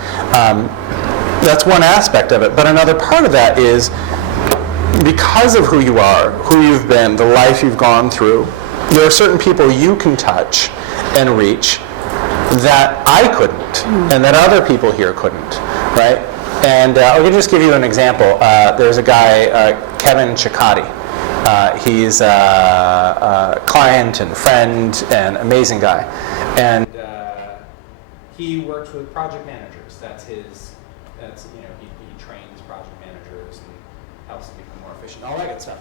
that's one aspect of it. But another part of that is because of who you are, who you've been, the life you've gone through, there are certain people you can touch and reach that I couldn't and that other people here couldn't, right? And I'll just give you an example. There's a guy, Kevin Ciccati. He's a client and friend and amazing guy. And he works with project managers. That's he trains project managers and helps them become more efficient, all that good stuff.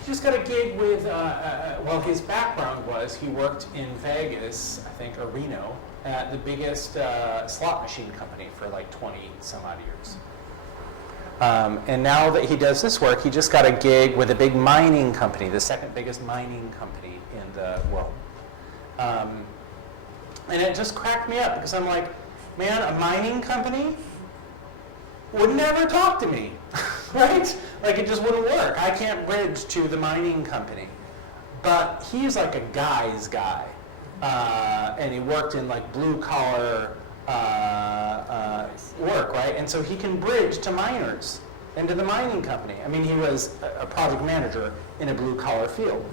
He just got a gig with, well, his background was he worked in Vegas, I think, or Reno, at the biggest slot machine company for like 20 some odd years. And now that he does this work, he just got a gig with a big mining company, the second biggest mining company in the world. And it just cracked me up because I'm like, man, a mining company would never talk to me, right? Like it just wouldn't work. I can't bridge to the mining company. But he's like a guy's guy. And he worked in like blue collar work, right? And so he can bridge to miners and to the mining company. I mean, he was a project manager in a blue collar field.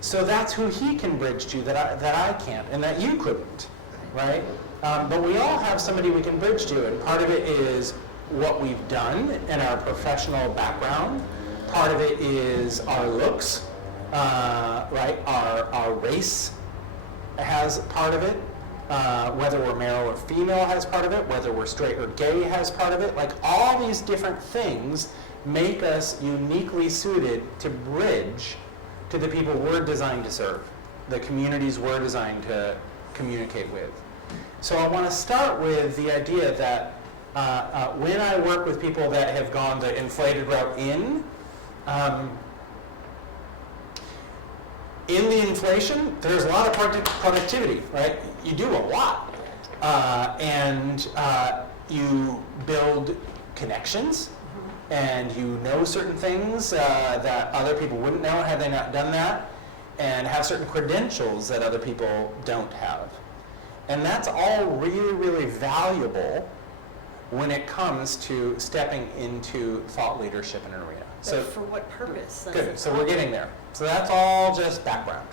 So that's who he can bridge to that I can't and that you couldn't, right? But we all have somebody we can bridge to, and part of it is what we've done in our professional background. Part of it is our looks, right? Our race has part of it. Whether we're male or female has part of it. Whether we're straight or gay has part of it. Like all these different things make us uniquely suited to bridge to the people we're designed to serve, the communities we're designed to communicate with. So I want to start with the idea that when I work with people that have gone the inflated route in the inflation, there's a lot of productivity, right? You do a lot. And you build connections, and you know certain things that other people wouldn't know had they not done that, and have certain credentials that other people don't have. And that's all really, really valuable when it comes to stepping into thought leadership in an arena. But for what purpose? That's Good, the so we're problem. getting there. So that's all just background.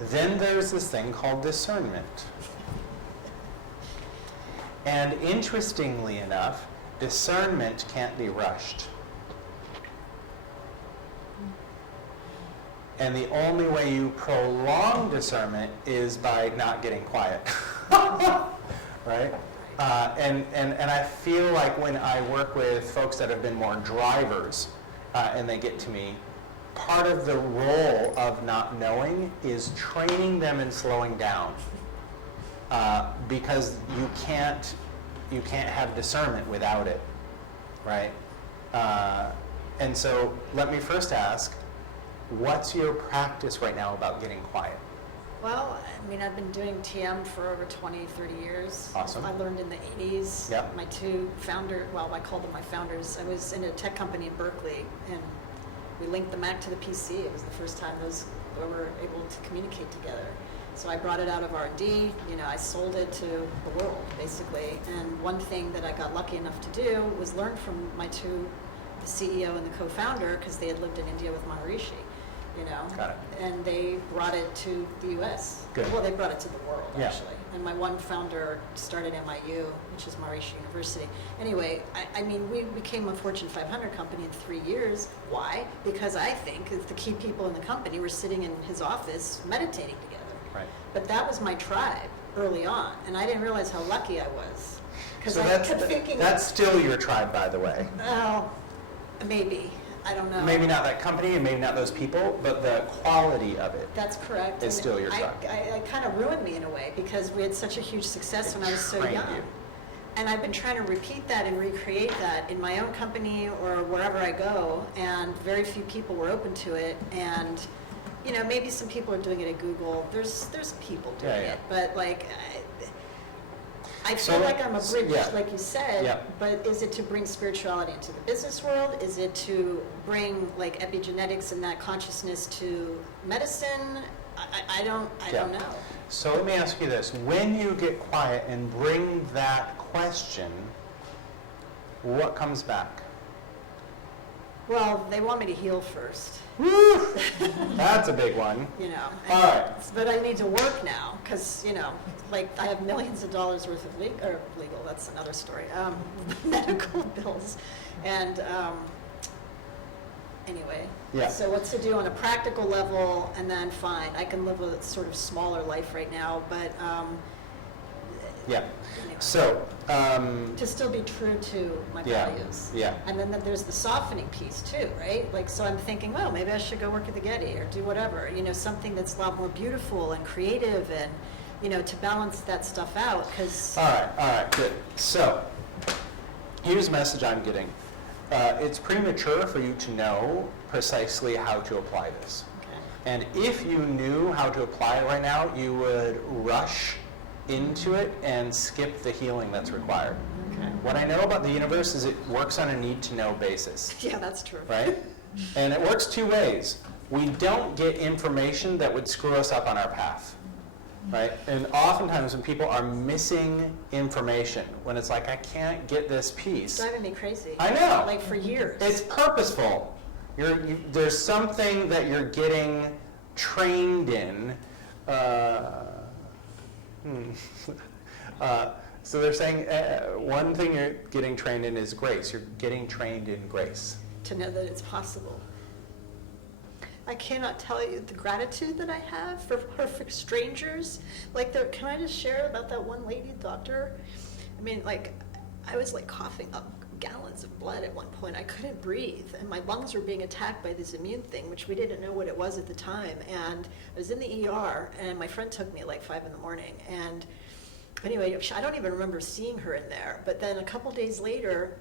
Then there's this thing called discernment. And interestingly enough, discernment can't be rushed. And the only way you prolong discernment is by not getting quiet. Right? And I feel like when I work with folks that have been more drivers and they get to me, part of the role of not knowing is training them in slowing down. Because you can't have discernment without it, right? And so let me first ask, what's your practice right now about getting quiet? Well, I mean, I've been doing TM for over 20, 30 years. Awesome. I learned in the 80s. Yep. My two I call them my founders. I was in a tech company in Berkeley, and we linked the Mac to the PC. It was the first time we were able to communicate together. So I brought it out of R&D, I sold it to the world, basically. And one thing that I got lucky enough to do was learn from my two, the CEO and the co-founder, because they had lived in India with Maharishi, Got it. And they brought it to the U.S. Good. Well, they brought it to the world, Yeah. actually. And my one founder started MIU, which is Maharishi University. Anyway, I mean, we became a Fortune 500 company in 3 years. Why? Because I think the key people in the company were sitting in his office meditating together. Right. But that was my tribe early on, and I didn't realize how lucky I was. Because So I kept thinking, that's still your tribe, by the way. oh, maybe, I don't know. Maybe not that company and maybe not those people, but the quality of it. That's correct. It's And still your tribe. I kind of ruined me in a way, because we had such a huge success when I was so trained young. you. And I've been trying to repeat that and recreate that in my own company or wherever I go, and very few people were open to it. And maybe some people are doing it at Google. There's people doing Yeah. it, but I So feel like I'm a let's- bridge, yeah. like you said. Yeah. But is it to bring spirituality into the business world? Is it to bring epigenetics and that consciousness to medicine? I don't know. So let me ask you this. When you get quiet and bring that question, what comes back? Well, they want me to heal first. Woo! That's a big one. All right. But I need to work now because, I have millions of dollars worth of legal, that's another story, medical bills. And anyway, Yeah. so what's to do on a practical level, and then fine, I can live a sort of smaller life right now, but Yeah. anyway. So, To still be true to my Yeah, values. yeah. And then there's the softening piece too, right? So I'm thinking, well, maybe I should go work at the Getty or do whatever, something that's a lot more beautiful and creative and, to balance that stuff out, because, all right, good. So, here's a message I'm getting. It's premature for you to know precisely how to apply this. And if you knew how to apply it right now, you would rush into it and skip the healing that's required. Okay. What I know about the universe is it works on a need-to-know basis, yeah, that's true. right? And it works two ways. We don't get information that would screw us up on our path, right? And oftentimes when people are missing information, when it's like, I can't get this piece, It's driving me crazy. I know. For years. it's purposeful. There's something that you're getting trained in. So they're saying one thing you're getting trained in is grace. You're getting trained in grace. To know that it's possible. I cannot tell you the gratitude that I have for perfect strangers. Can I just share about that one lady doctor? I mean, I was coughing up gallons of blood at one point. I couldn't breathe, and my lungs were being attacked by this immune thing, which we didn't know what it was at the time. And I was in the ER, and my friend took me at 5 in the morning. And anyway, I don't even remember seeing her in there. But then a couple days later,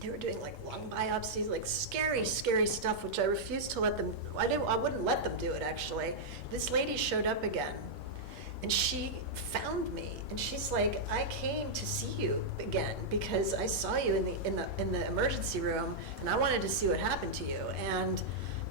they were doing like lung biopsies, like scary, scary stuff, which I refused to let them, I wouldn't let them do it actually. This lady showed up again and she found me and she's like, I came to see you again because I saw you in the emergency room and I wanted to see what happened to you. And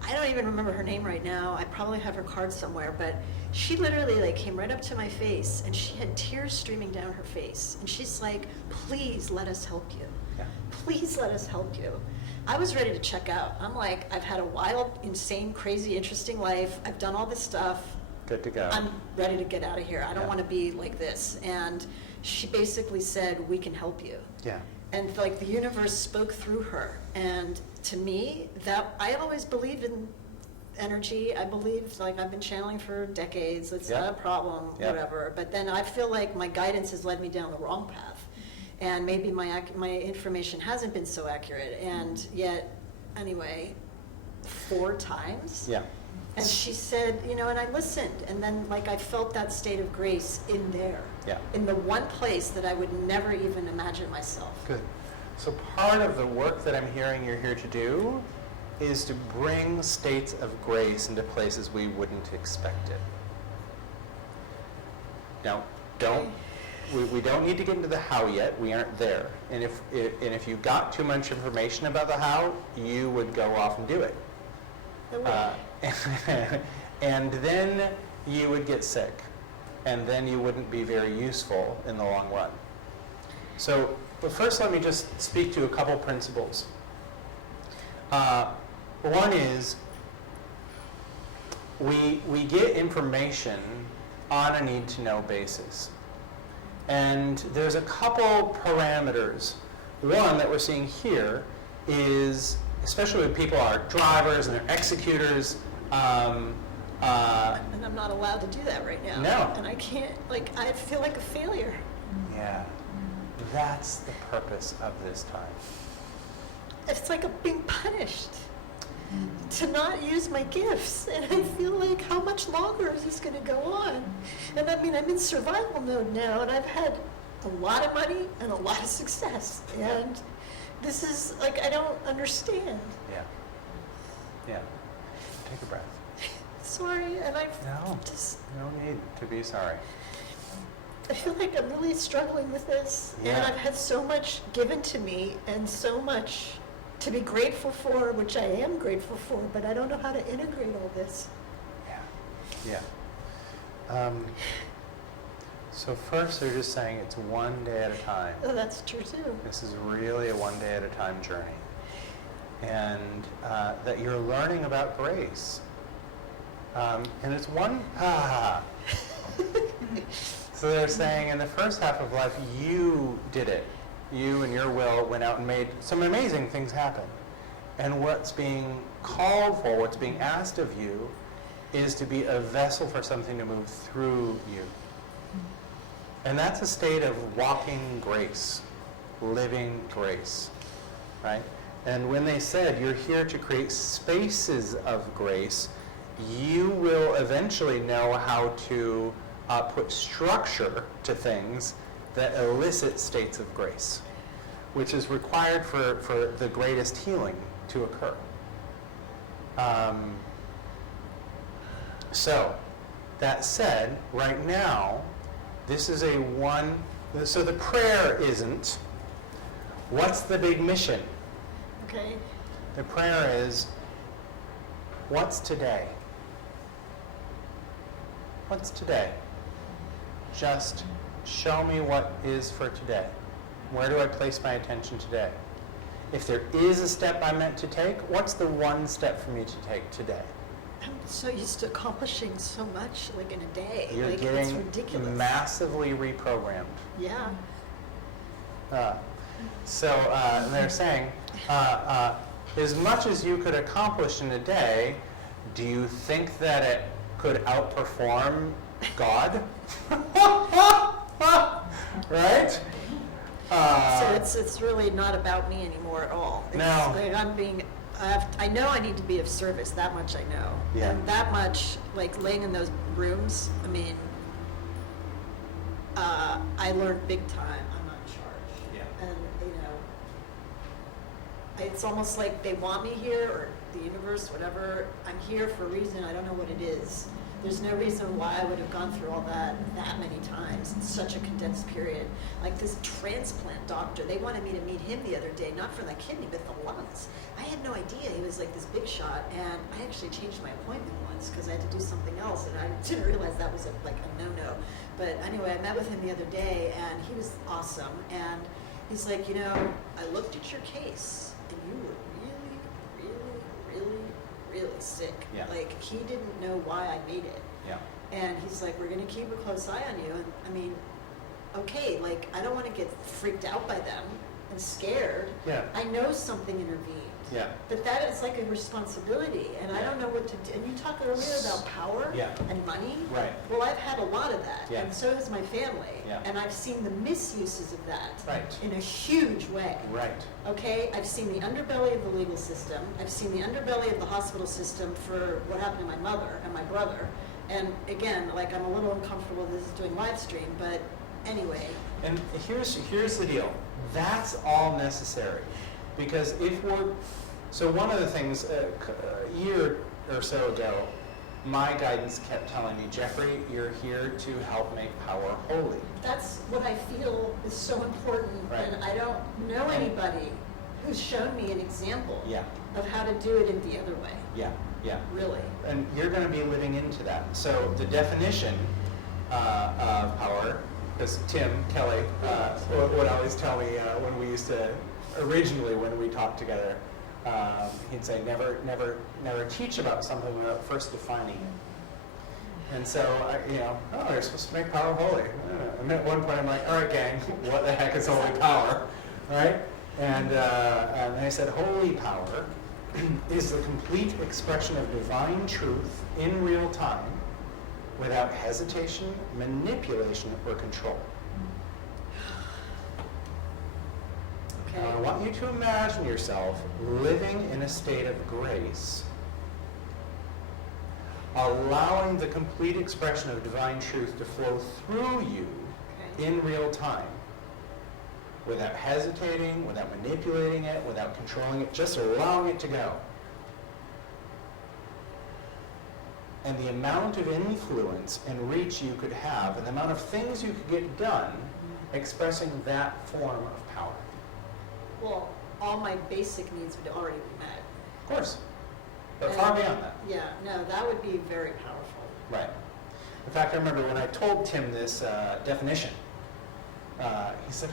I don't even remember her name right now. I probably have her card somewhere, but she literally like came right up to my face and she had tears streaming down her face. And she's like, please let us help you. Yeah. Please let us help you. I was ready to check out. I'm like, I've had a wild, insane, crazy, interesting life. I've done all this stuff. Good to go. I'm ready to get out of here. I don't Yeah. want to be like this. And she basically said, we can help you. Yeah. And like the universe spoke through her. And to me, that I always believed in energy. I believed, like I've been channeling for decades. It's Yeah. not a problem, Yeah. whatever. But then I feel like my guidance has led me down the wrong path. And maybe my information hasn't been so accurate. And yet, anyway, 4 times. Yeah. And she said, you know, and I listened, and then like I felt that state of grace in there. Yeah. In the one place that I would never even imagine myself. Good. So part of the work that I'm hearing you're here to do is to bring states of grace into places we wouldn't expect it. Now, we don't need to get into the how yet. We aren't there. And if you got too much information about the how, you would go off and do it. And then you would get sick, and then you wouldn't be very useful in the long run. So, but first let me just speak to a couple principles. One is we get information on a need-to-know basis. And there's a couple parameters. One that we're seeing here is, especially when people are drivers and they're executors, And I'm not allowed to do that right now. No. And I can't, like, I feel like a failure. yeah, that's the purpose of this time. It's like I'm being punished to not use my gifts. And I feel like, how much longer is this going to go on? And I mean, I'm in survival mode now, and I've had a lot of money and a lot of success. And this is, like, I don't understand. Yeah. Yeah. Take a breath. Sorry, and I've No. just, No need to be sorry. I feel like I'm really struggling with this. And Yeah. I've had so much given to me and so much to be grateful for, which I am grateful for, but I don't know how to integrate all this. Yeah. Yeah. So first, they're just saying it's one day at a time. Oh, that's true too. This is really a one day at a time journey. And that you're learning about grace. And it's one, So they're saying in the first half of life, you did it. You and your will went out and made some amazing things happen. And what's being called for, what's being asked of you, is to be a vessel for something to move through you. And that's a state of walking grace, living grace, right? And when they said you're here to create spaces of grace, you will eventually know how to put structure to things that elicit states of grace, which is required for the greatest healing to occur. So, that said, right now, this is a one, so the prayer isn't, what's the big mission? Okay. The prayer is, what's today? What's today? Just show me what is for today. Where do I place my attention today? If there is a step I'm meant to take, what's the one step for me to take today? I'm so used to accomplishing so much, like in a day. You're like, it's getting ridiculous. massively reprogrammed. Yeah. And they're saying, as much as you could accomplish in a day, do you think that it could outperform God? Right? So it's really not about me anymore at all. It's No. like I know I need to be of service, that much I know. Yeah. And that much, like laying in those rooms, I mean, I learned big time, I'm not in charge. Yeah. And, it's almost like they want me here, or the universe, whatever. I'm here for a reason. I don't know what it is. There's no reason why I would have gone through all that many times in such a condensed period. Like this transplant doctor, they wanted me to meet him the other day, not for the kidney, but the lungs. I had no idea he was like this big shot, and I actually changed my appointment once because I had to do something else, and I didn't realize that was like a no-no. But anyway, I met with him the other day, and he was awesome. And he's like, I looked at your case, and you were really sick. Yeah. Like, he didn't know why I made it. Yeah. And he's like, we're going to keep a close eye on you. And I mean, okay, like, I don't want to get freaked out by them and scared. Yeah. I know something intervened. Yeah. But that is like a responsibility, and I don't know what to do. And you talked earlier about power Yeah. and money. Right. Well, I've had a lot of that, Yeah. and so has my family. Yeah. And I've seen the misuses of that Right. in a huge way. Right. Okay, I've seen the underbelly of the legal system. I've seen the underbelly of the hospital system for what happened to my mother and my brother. And again, like, I'm a little uncomfortable with this is doing live stream, but anyway. And here's the deal. That's all necessary. Because so one of the things, a year or so ago, my guidance kept telling me, Jeffrey, you're here to help make power holy. That's what I feel is so important, Right. and I don't know anybody who's shown me an example Yeah. of how to do it in the other way, Yeah, yeah. really. And you're going to be living into that. So the definition of power, because Tim Kelly would always tell me when we used to, originally when we talked together, he'd say, never teach about something without first defining it. And so, you're supposed to make power holy. And at one point I'm like, all right, gang, what the heck is holy power, right? And I said, holy power is the complete expression of divine truth in real time without hesitation, manipulation, or control. Okay. I want you to imagine yourself living in a state of grace, allowing the complete expression of divine truth to flow through you Okay. in real time, without hesitating, without manipulating it, without controlling it, just allowing it to go. And the amount of influence and reach you could have, and the amount of things you could get done expressing that form of power. Well, all my basic needs would already be met. Of course. But far beyond that. Yeah, no, that would be very powerful. Right. In fact, I remember when I told Tim this definition, he said,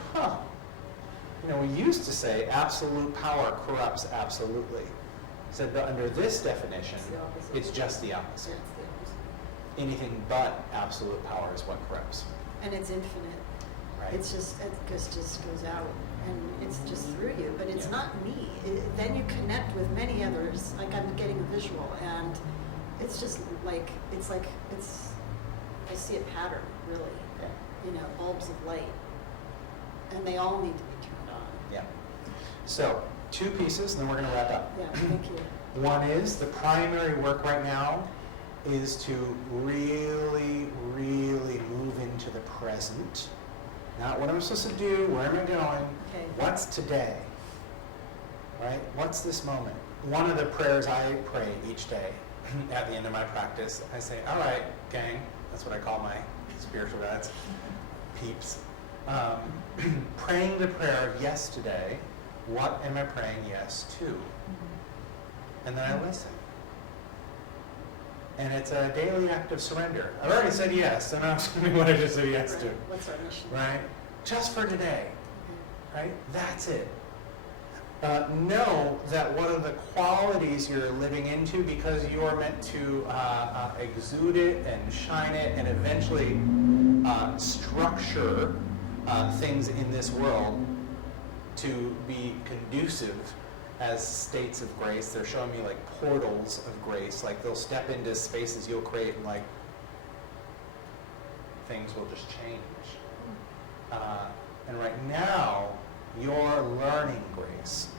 we used to say absolute power corrupts absolutely. He said, but under this definition, It's the opposite. it's just the Yeah, opposite. it's the opposite. Anything but absolute power is what corrupts. And it's infinite. Right. It's just, it just goes out, and it's just through you, but it's Yeah. not me. Then you connect with many others, like I'm getting a visual, and it's just like, I see a pattern, really. Bulbs of light. And they all need to be turned on. Yeah. So, 2 pieces, and then we're going to wrap up. Yeah, thank you. One is the primary work right now is to really, really move into the present. Not what I'm supposed to do, where am I going, Okay. what's today, right? What's this moment? One of the prayers I pray each day at the end of my practice, I say, all right, gang, that's what I call my spiritual guides, peeps. Praying the prayer of yes today, what am I praying yes to? And then I listen. And it's a daily act of surrender. I've already said yes, and I'm assuming what I just said yes to. Right. What's our mission? Right? Just for today. Right? That's it. Know that one of the qualities you're living into, because you are meant to exude it and shine it and eventually structure things in this world to be conducive as states of grace. They're showing me like portals of grace, like they'll step into spaces you'll create and like things will just change. And right now, you're learning grace.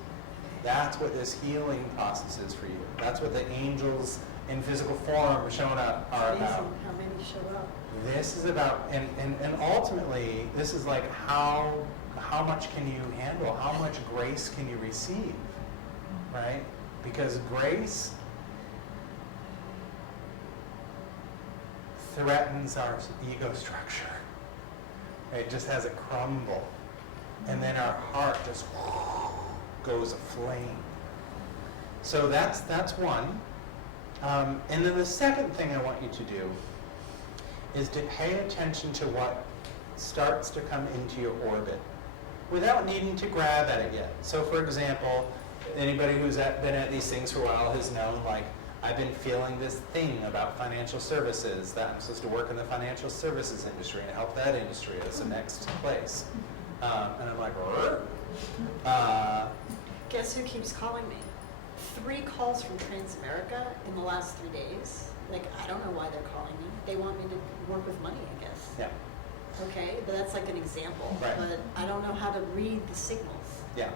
That's what this healing process is for you. That's what the angels in physical form showing up are about. Amazing how many show up. This is about, and ultimately, this is like how much can you handle? How much grace can you receive? right? Because grace threatens our ego structure. It just has it crumble. And then our heart just goes aflame. So that's one. And then the second thing I want you to do is to pay attention to what starts to come into your orbit without needing to grab at it yet. So for example, anybody who's been at these things for a while has known, like, I've been feeling this thing about financial services, that I'm supposed to work in the financial services industry and help that industry as the next place. And I'm like, Guess who keeps calling me? 3 calls from Transamerica in the last 3 days. Like, I don't know why they're calling me. They want me to work with money, I guess. yeah, Okay, but that's like an example. Right. But I don't know how to read the signals. yeah.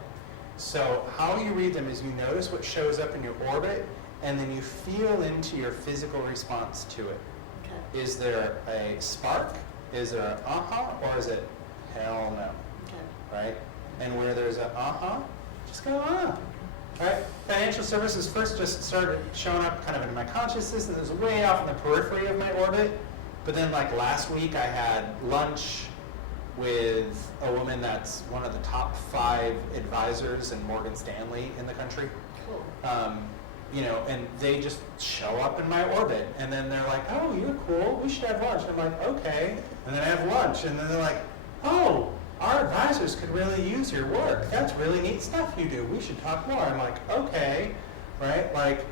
So how you read them is you notice what shows up in your orbit, and then you feel into your physical response to it. Okay. Is there a spark? Is there an or is it hell no? Okay. Right? And where there's a just go right? Financial services first just started showing up kind of in my consciousness, and it was way off in the periphery of my orbit. But then, like last week, I had lunch with a woman that's one of the top 5 advisors in Morgan Stanley in the country. Cool. You know, and they just show up in my orbit, and then they're like, "Oh, you're cool. We should have lunch." And I'm like, "Okay." And then I have lunch, and then they're like, "Oh, our advisors could really use your work. That's really neat stuff you do. We should talk more." I'm like, "Okay," right? Like,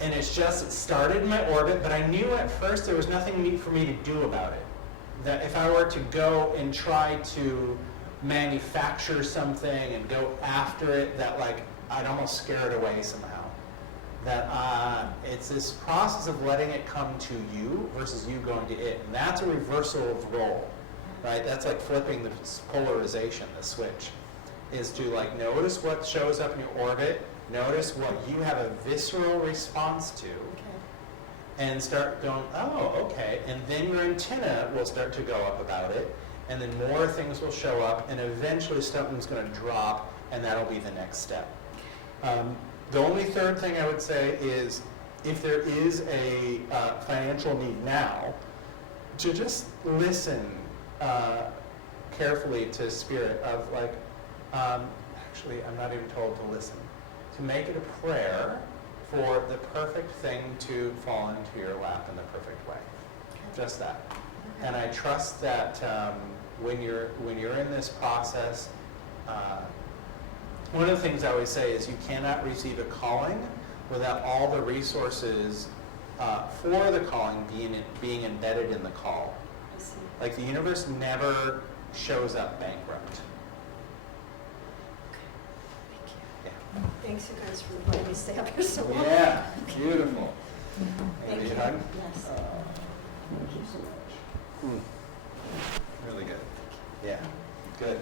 and it started in my orbit, but I knew at first there was nothing neat for me to do about it. That if I were to go and try to manufacture something and go after it, that like I'd almost scare it away somehow. That it's this process of letting it come to you versus you going to it. And that's a reversal of role, right? That's like flipping the polarization, the switch, is to like notice what shows up in your orbit, notice what you have a visceral response to, Okay. and start going, oh, okay. And then your antenna will start to go up about it, and then more things will show up, and eventually something's going to drop, and that'll be the next step. The only third thing I would say is if there is a financial need now, to just listen carefully to spirit of like, actually I'm not even told to listen, to make it a prayer for the perfect thing to fall into your lap in the perfect way. Just that. And I trust that when you're in this process, one of the things I always say is you cannot receive a calling without all the resources for the calling being embedded in the call. I see. Like the universe never shows up bankrupt. Thank you. Yeah. Thanks, you guys, for letting me stay up here so long. Yeah, beautiful. Thank Give you. you a hug? Yes. Thank you so much. Really good. Yeah, good.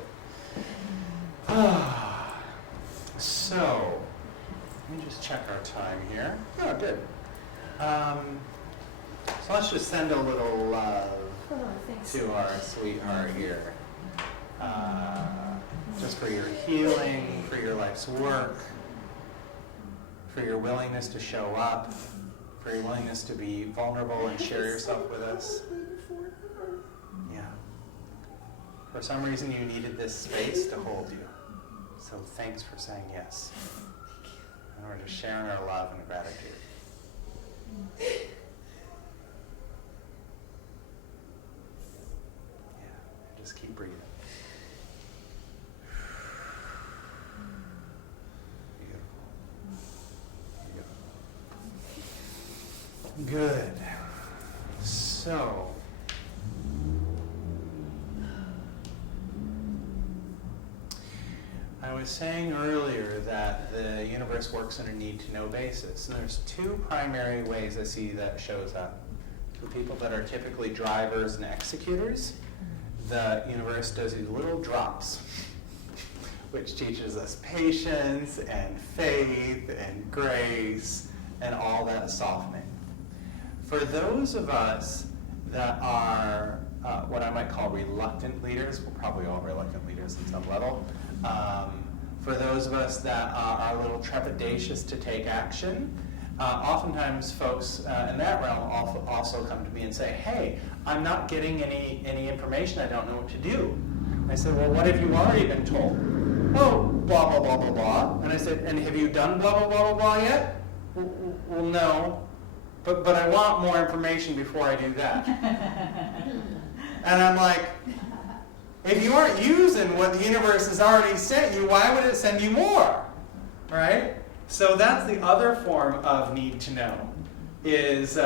So, let me just check our time here. Oh, good. So let's just send a little love Oh, thanks. to our sweetheart here. Just for your healing, for your life's work, for your willingness to show up, for your willingness to be vulnerable and share yourself with us. Yeah. For some reason you needed this space to hold you. So thanks for saying yes. And we're just sharing our love and gratitude. Yeah, just keep breathing. Beautiful. Good. So, I was saying earlier that the universe works on a need-to-know basis. And there's 2 primary ways I see that shows up. For people that are typically drivers and executors, the universe does these little drops, which teaches us patience and faith and grace and all that softening. For those of us that are what I might call reluctant leaders, we're probably all reluctant leaders at some level, for those of us that are a little trepidatious to take action, oftentimes folks in that realm also come to me and say, hey, I'm not getting any information, I don't know what to do. I said, well, what have you already been told? Oh, blah, blah, blah, blah, blah. And I said, and have you done blah, blah, blah, blah, blah yet? Well, no, but I want more information before I do that. And I'm like, if you aren't using what the universe has already sent you, why would it send you more? Right? So that's the other form of need to know, is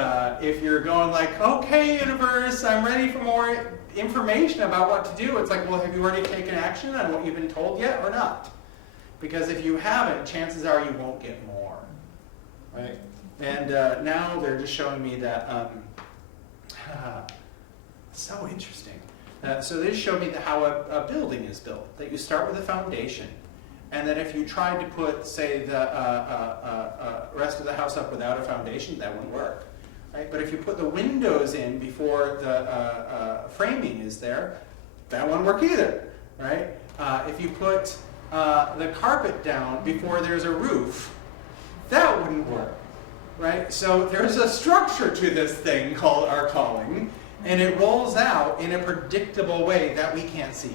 if you're going like, okay, universe, I'm ready for more information about what to do. It's like, well, have you already taken action on what you've been told yet or not? Because if you haven't, chances are you won't get more. Right? And now they're just showing me that, so interesting. So they showed me how a building is built, that you start with a foundation, and that if you tried to put, say, the rest of the house up without a foundation, that wouldn't work. Right? But if you put the windows in before the framing is there, that won't work either. Right? If you put the carpet down before there's a roof, that wouldn't work. Right? So there's a structure to this thing called our calling, and it rolls out in a predictable way that we can't see.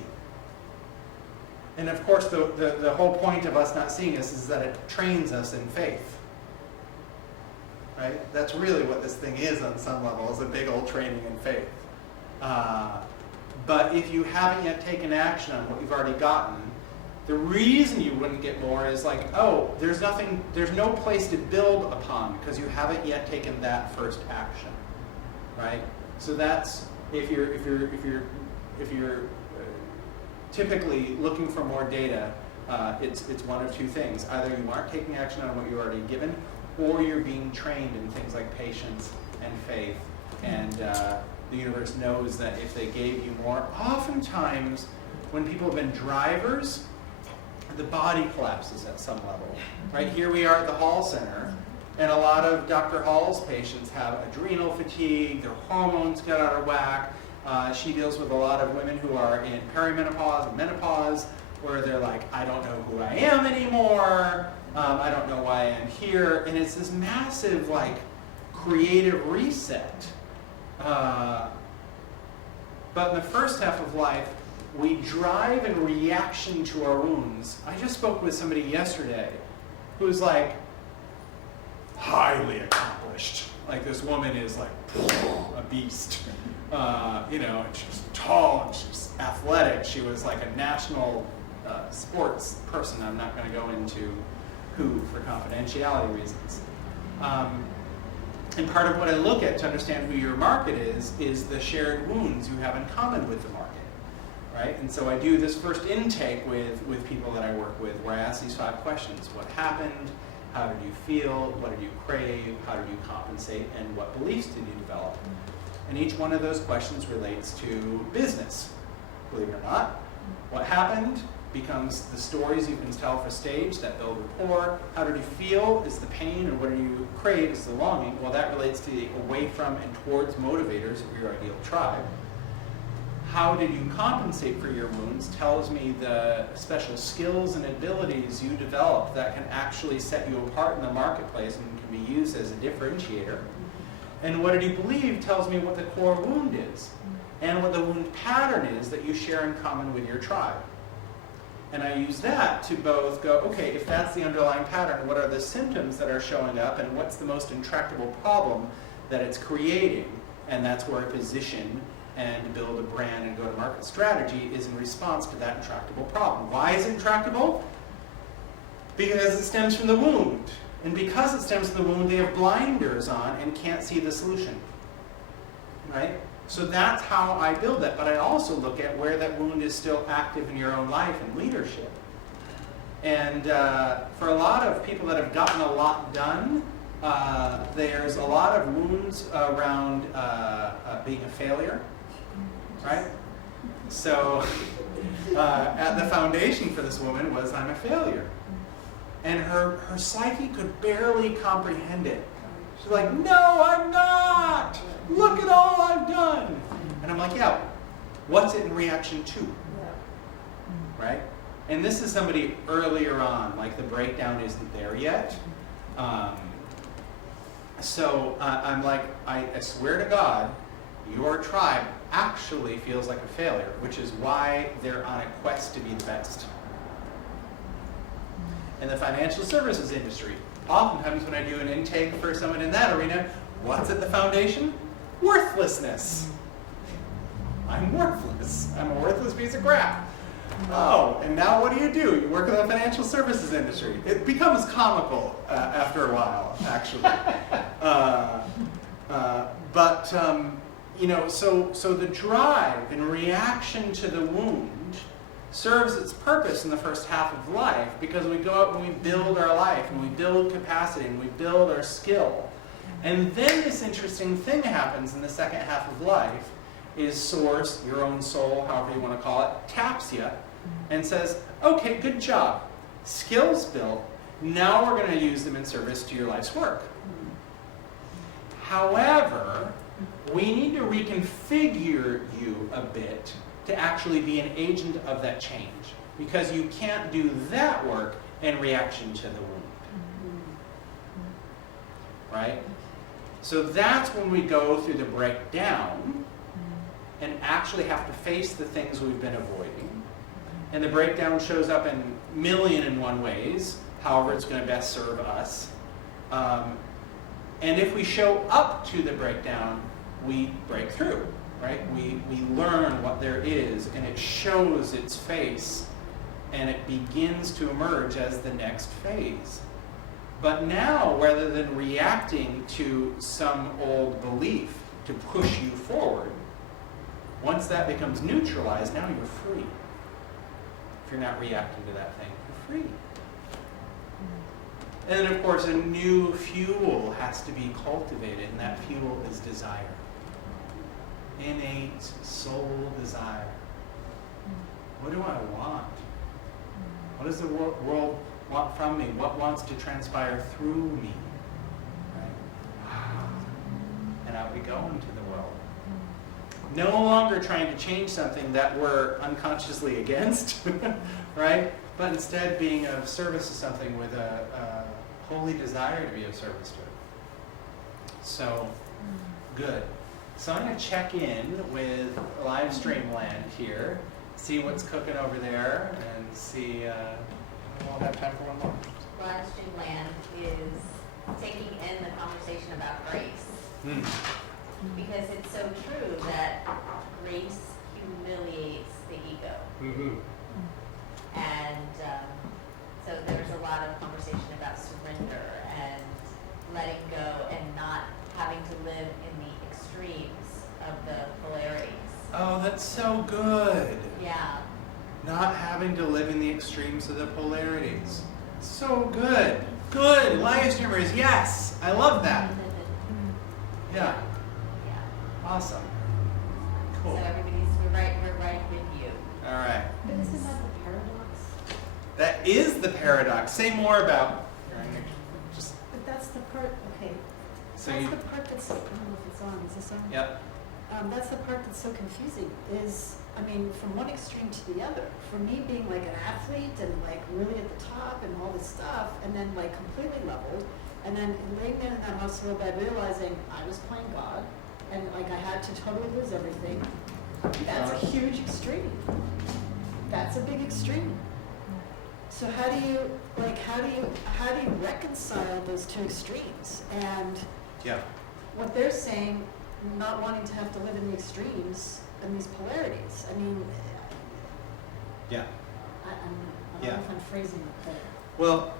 And of course, the whole point of us not seeing this is that it trains us in faith. Right? That's really what this thing is on some level, is a big old training in faith. But if you haven't yet taken action on what you've already gotten, the reason you wouldn't get more is like, oh, there's no place to build upon because you haven't yet taken that first action. Right? So that's if you're typically looking for more data, it's one of two things. Either you aren't taking action on what you're already given, or you're being trained in things like patience and faith. And the universe knows that if they gave you more, oftentimes when people have been drivers, the body collapses at some level. Right? Here we are at the Hall Center. And a lot of Dr. Hall's patients have adrenal fatigue, their hormones get out of whack. She deals with a lot of women who are in perimenopause and menopause, where they're like, I don't know who I am anymore, I don't know why I'm here. And it's this massive, like, creative reset. But in the first half of life, we drive in reaction to our wounds. I just spoke with somebody yesterday who's like, highly accomplished. Like, this woman is like a beast. She's tall and she's athletic. She was like a national sports person. I'm not going to go into who for confidentiality reasons. And part of what I look at to understand who your market is the shared wounds you have in common with the market. Right? And so I do this first intake with people that I work with, where I ask these 5 questions. What happened? How did you feel? What did you crave? How did you compensate? And what beliefs did you develop? And each one of those questions relates to business, believe it or not. What happened becomes the stories you can tell for stage that build rapport. How did you feel is the pain, and what do you crave is the longing. Well, that relates to the away from and towards motivators of your ideal tribe. How did you compensate for your wounds tells me the special skills and abilities you develop that can actually set you apart in the marketplace and can be used as a differentiator. And what did you believe tells me what the core wound is and what the wound pattern is that you share in common with your tribe. And I use that to both go, okay, if that's the underlying pattern, what are the symptoms that are showing up and what's the most intractable problem that it's creating? And that's where a position and build a brand and go-to-market strategy is in response to that intractable problem. Why is it intractable? Because it stems from the wound. And because it stems from the wound, they have blinders on and can't see the solution. Right? So that's how I build that. But I also look at where that wound is still active in your own life and leadership. And for a lot of people that have gotten a lot done, there's a lot of wounds around being a failure. Right? So at the foundation for this woman was, I'm a failure. And her psyche could barely comprehend it. She's like, no, I'm not. Look at all I've done. And I'm like, yeah, what's it in reaction to? Right? And this is somebody earlier on, like the breakdown isn't there yet. So I'm like, I swear to God, your tribe actually feels like a failure, which is why they're on a quest to be the best. In the financial services industry, oftentimes when I do an intake for someone in that arena, what's at the foundation? Worthlessness. I'm worthless. I'm a worthless piece of crap. Oh, and now what do? You work in the financial services industry. It becomes comical after a while, actually. You know, so the drive in reaction to the wound serves its purpose in the first half of life, because we go out and we build our life and we build capacity and we build our skill. And then this interesting thing happens in the second half of life is Source, your own soul, however you want to call it, taps you and says, okay, good job. Skills built. Now we're going to use them in service to your life's work. However, we need to reconfigure you a bit to actually be an agent of that change, because you can't do that work in reaction to the wound. Right? So that's when we go through the breakdown and actually have to face the things we've been avoiding. And the breakdown shows up in million and one ways, however it's going to best serve us. And if we show up to the breakdown, we break through, right? We learn what there is, and it shows its face, and it begins to emerge as the next phase. But now, rather than reacting to some old belief to push you forward, once that becomes neutralized, now you're free. If you're not reacting to that thing, you're free. And then, of course, a new fuel has to be cultivated, and that fuel is desire. Innate soul desire. What do I want? What does the world want from me? What wants to transpire through me? Right? And out we go into the world. No longer trying to change something that we're unconsciously against, right? But instead being of service to something with a holy desire to be of service to it. So, good. So I'm going to check in with live stream land here, see what's cooking over there, and see, we'll have time for one more. Live stream land is taking in the conversation about grace. Because it's so true that grace humiliates the ego. Mm-hmm. And so there's a lot of conversation about surrender and letting go and not having to live in the extremes of the polarities. Oh, that's so good. Yeah. Not having to live in the extremes of the polarities. So good. Good. Live streamers, yes. I love that. Yeah. Yeah. Awesome. So Cool. we're right with you. All right. But isn't that the paradox? That is the paradox. Say more about. Just But that's the part, okay, so that's you. the part that's, I don't know if it's on, is this on? Yep. That's the part that's so confusing, is, I mean, from one extreme to the other. For me being like an athlete and like really at the top and all this stuff, and then like completely leveled, and then laying there in that hospital bed realizing I was playing God, and like I had to totally lose everything. That's a huge extreme. That's a big extreme. So how do you reconcile those two extremes? And Yeah. what they're saying, not wanting to have to live in the extremes and these polarities. I mean, Yeah. I don't Yeah. know if I'm phrasing it clear. Well.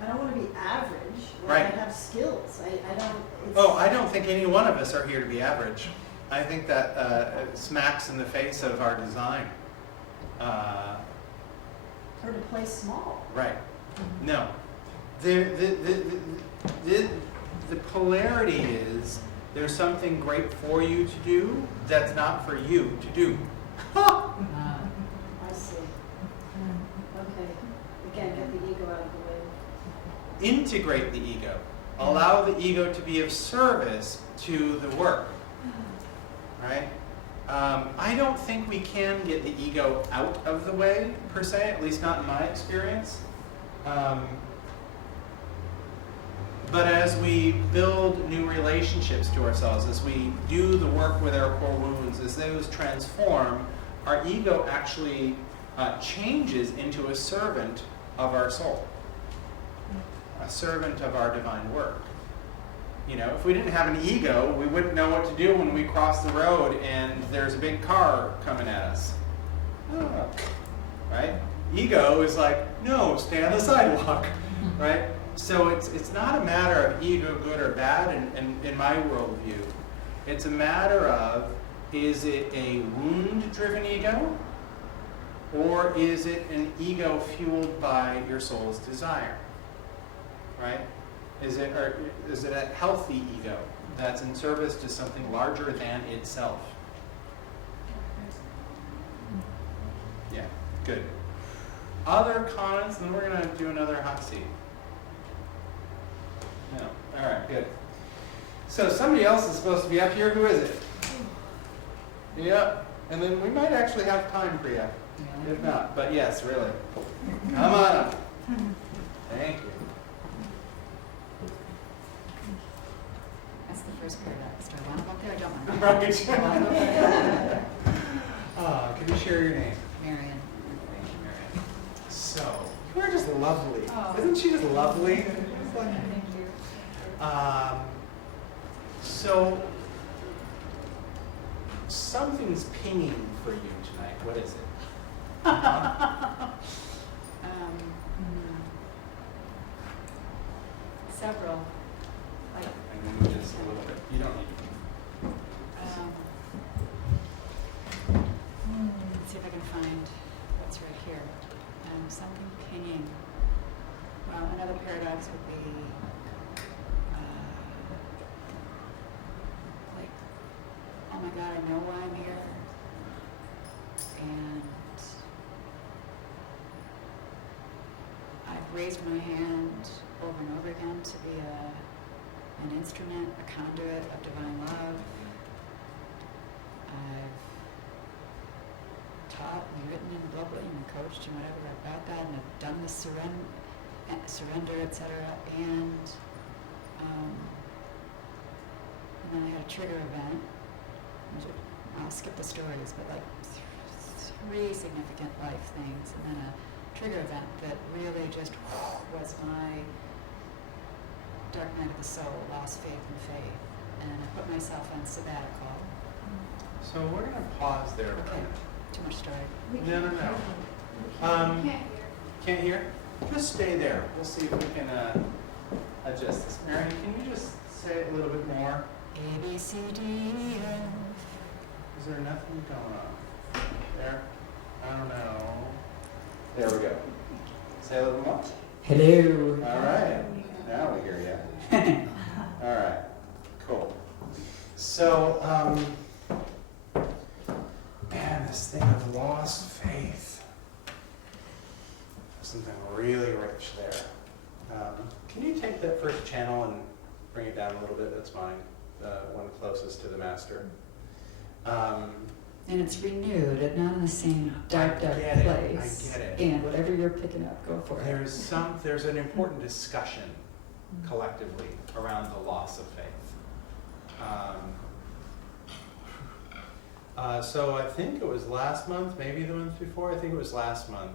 I don't want to be average. Right. I have skills. I don't. It's, Oh, I don't think any one of us are here to be average. I think that smacks in the face of our design. Or to play small. Right. No. The polarity is there's something great for you to do that's not for you to do. I see. Okay. Again, get the ego out of the way. Integrate the ego. Allow the ego to be of service to the work. Right? I don't think we can get the ego out of the way, per se, at least not in my experience. But as we build new relationships to ourselves, as we do the work with our core wounds, as those transform, our ego actually changes into a servant of our soul, a servant of our divine work. You know, if we didn't have an ego, we wouldn't know what to do when we cross the road and there's a big car coming at us. Oh, right? Ego is like, no, stay on the sidewalk, right? So it's not a matter of ego good or bad in my worldview. It's a matter of, is it a wound-driven ego, or is it an ego fueled by your soul's desire, right? Is it a healthy ego that's in service to something larger than itself? Yeah, good. Other comments, and then we're going to do another hot seat. No. All right, good. So somebody else is supposed to be up here. Who is it? Yep. And then we might actually have time for you. If not, but yes, really. Come on up. Thank you. That's the first paradox. Do I want them up there or don't want them? Right. Can you share your name? Marion. So, you are just lovely. Oh. Isn't she just lovely? Thank you. So, something's pinging for you tonight. What is it? Several. Like, I'm going to move this a little bit. You don't need to. let's see if I can find what's right here. Something pinging. Well, another paradox would be like, oh my God, I know why I'm here, and I've raised my hand over and over again to be an instrument, a conduit of divine love. I've taught and written and blah blah and coached and whatever about that, and I've done the surrender, etc. And then I had a trigger event. I'll skip the stories, but like 3 significant life things, and then a trigger event that really just was my dark night of the soul, lost faith and faith, and I put myself on sabbatical. So we're going to pause there. Okay, too much story. No. Can't hear? Just stay there. We'll see if we can adjust this. Marion, can you just say it a little bit more? A, B, C, D, E, F. Is there nothing going on? There? I don't know. There we go. Say a little more. Hello. All right. Now we hear you. All right. Cool. So, man, this thing of lost faith. Something really rich there. Can you take that first channel and bring it down a little bit? That's mine. One closest to the master. And it's renewed, and not in the same dark I get it. place. I get it. And whatever you're picking up, go for it. There's an important discussion collectively around the loss of faith. So I think it was last month, maybe the month before. I think it was last month.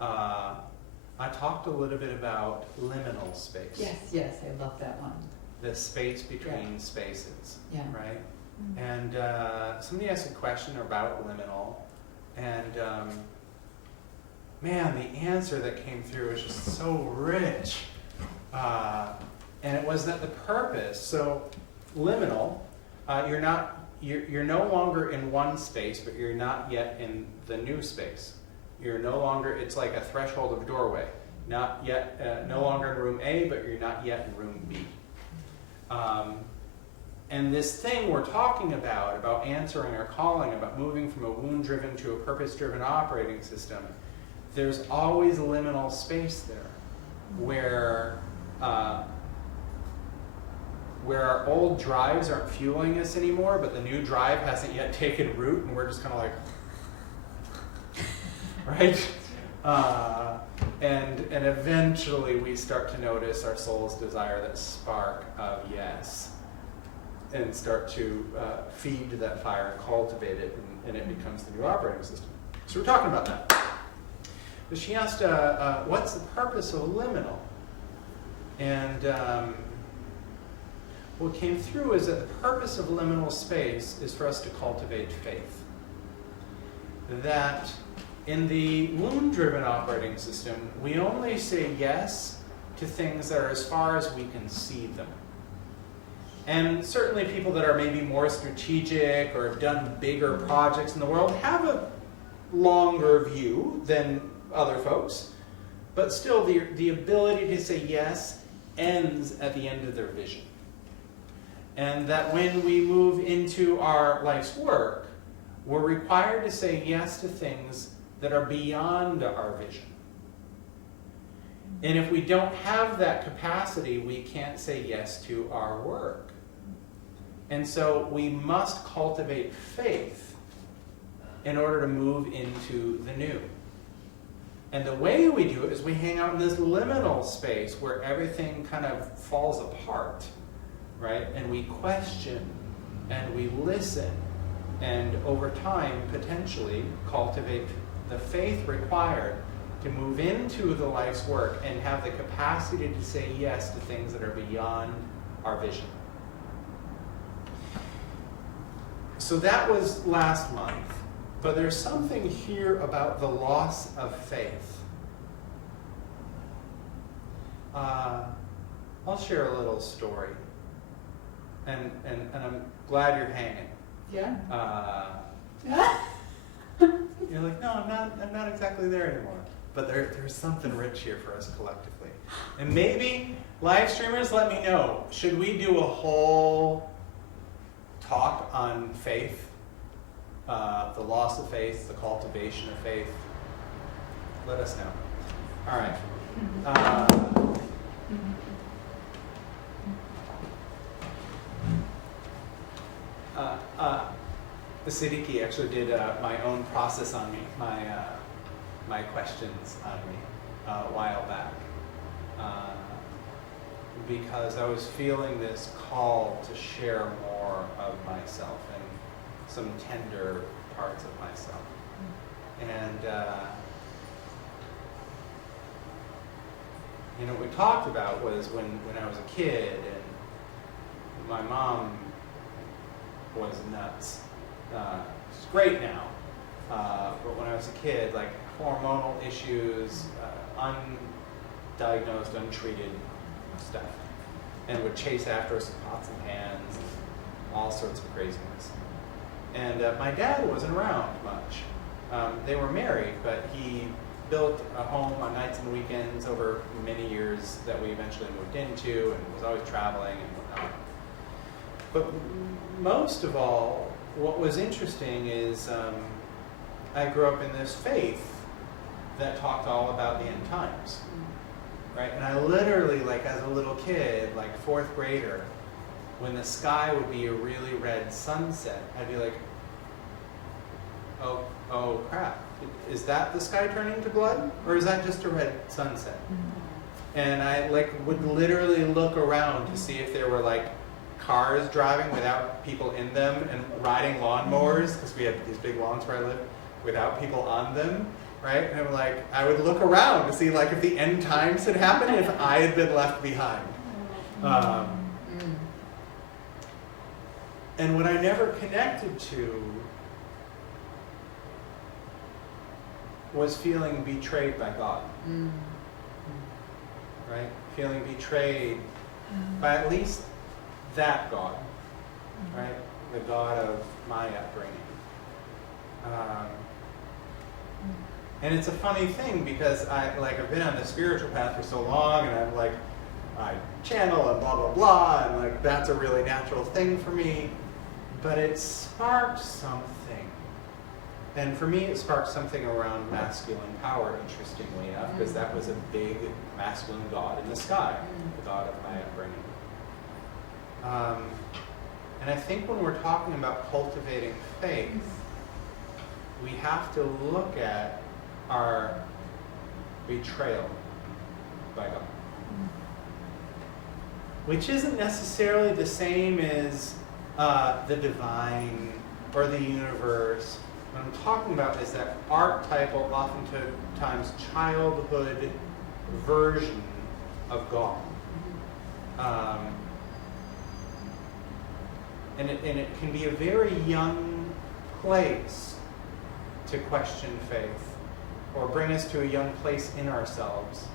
I talked a little bit about liminal space. Yes, I love that one. The space between spaces, Yeah. right? And somebody asked a question about liminal, and man, the answer that came through was just so rich. And it was that the purpose, so liminal, you're no longer in one space, but you're not yet in the new space. You're no longer, it's like a threshold of doorway. Not yet, no longer in room A, but you're not yet in room B. And this thing we're talking about answering our calling, about moving from a wound-driven to a purpose-driven operating system, there's always liminal space there where where our old drives aren't fueling us anymore, but the new drive hasn't yet taken root, and we're just kind of like, right? And eventually we start to notice our soul's desire, that spark of yes, and start to feed that fire and cultivate it, and it becomes the new operating system. So we're talking about that. But she asked, what's the purpose of liminal? And what came through is that the purpose of liminal space is for us to cultivate faith. That in the wound-driven operating system, we only say yes to things that are as far as we can see them. And certainly people that are maybe more strategic or have done bigger projects in the world have a longer view than other folks, but still the ability to say yes ends at the end of their vision. And that when we move into our life's work, we're required to say yes to things that are beyond our vision. And if we don't have that capacity, we can't say yes to our work. And so we must cultivate faith in order to move into the new. And the way we do it is we hang out in this liminal space where everything kind of falls apart, right? And we question and we listen, and over time, potentially, cultivate the faith required to move into the life's work and have the capacity to say yes to things that are beyond our vision. So that was last month, but there's something here about the loss of faith. I'll share a little story, and I'm glad you're hanging. Yeah. You're like, no, I'm not exactly there anymore. But there's something rich here for us collectively. And maybe, live streamers, let me know, should we do a whole talk on faith? The loss of faith, the cultivation of faith? Let us know. All right. Siddiqui actually did my own process on me, my questions on me a while back, because I was feeling this call to share more of myself and some tender parts of myself. And what we talked about was when I was a kid and my mom was nuts. She's great now, but when I was a kid, like hormonal issues, undiagnosed, untreated stuff, and would chase after us with pots and pans, and all sorts of craziness. And my dad wasn't around much. They were married, but he built a home on nights and weekends over many years that we eventually moved into, and was always traveling and whatnot. But most of all, what was interesting is I grew up in this faith that talked all about the end times, right? And I literally, like as a little kid, like fourth grader, when the sky would be a really red sunset, I'd be like, oh crap, is that the sky turning to blood? Or is that just a red sunset? And I would literally look around to see if there were cars driving without people in them, and riding lawnmowers, because we had these big lawns where I lived, without people on them, right? And I would look around to see if the end times had happened, if I had been left behind. And what I never connected to was feeling betrayed by God, right? Feeling betrayed by at least that God, right? The God of my upbringing. And it's a funny thing because I've been on the spiritual path for so long, and I channel and blah, blah, blah, and that's a really natural thing for me, but it sparked something. And for me, it sparked something around masculine power, interestingly enough, because that was a big masculine God in the sky, the God of my upbringing. And I think when we're talking about cultivating faith, we have to look at our betrayal by God. Which isn't necessarily the same as the divine or the universe. What I'm talking about is that archetypal, oftentimes childhood version of God. And it can be a very young place to question faith or bring us to a young place in ourselves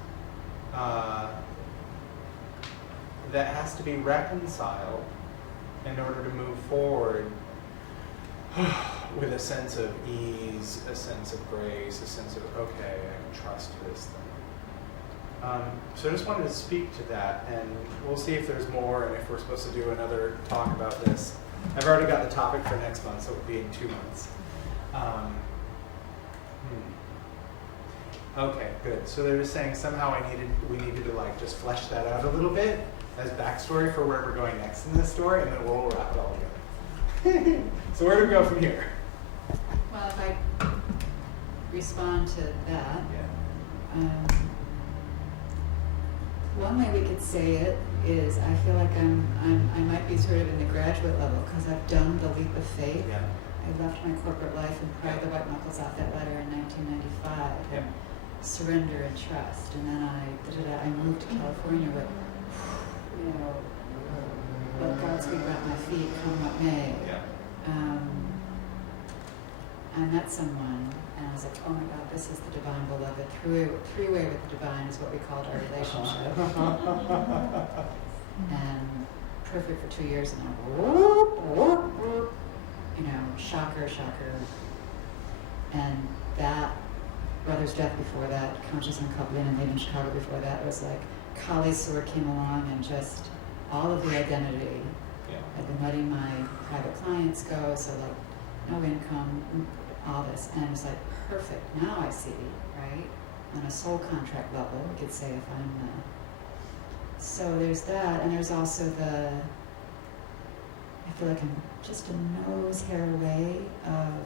that has to be reconciled in order to move forward with a sense of ease, a sense of grace, a sense of, okay, I can trust this thing. So I just wanted to speak to that, and we'll see if there's more and if we're supposed to do another talk about this. I've already got the topic for next month, so it'll be in 2 months. Okay, good. So they're just saying somehow we needed to like just flesh that out a little bit as backstory for where we're going next in this story, and then we'll wrap it all together. So where do we go from here? Well, if I respond to that, Yeah. one way we could say it is I feel like I might be sort of in the graduate level because I've done the leap of faith. Yeah. I left my corporate life and pried the white knuckles off that letter in 1995. Yeah. Surrender and trust, and then I moved to California with, let God's feet at my feet, come what may. Yeah. I met someone, and I was like, oh my God, this is the divine beloved. Three-way with the divine is what we called our relationship. And perfect for 2 years, and then, shocker. And that, Brother's Death before that, Conscious Uncoupling and Made in Chicago before that, it was like Kali's sword came along and just all of the identity. Yeah. I've been letting my private clients go, so like no income, all this, and it's like perfect. Now I see, right? On a soul contract level, we could say if I'm so there's that, and there's also I feel like I'm just a nose hair away of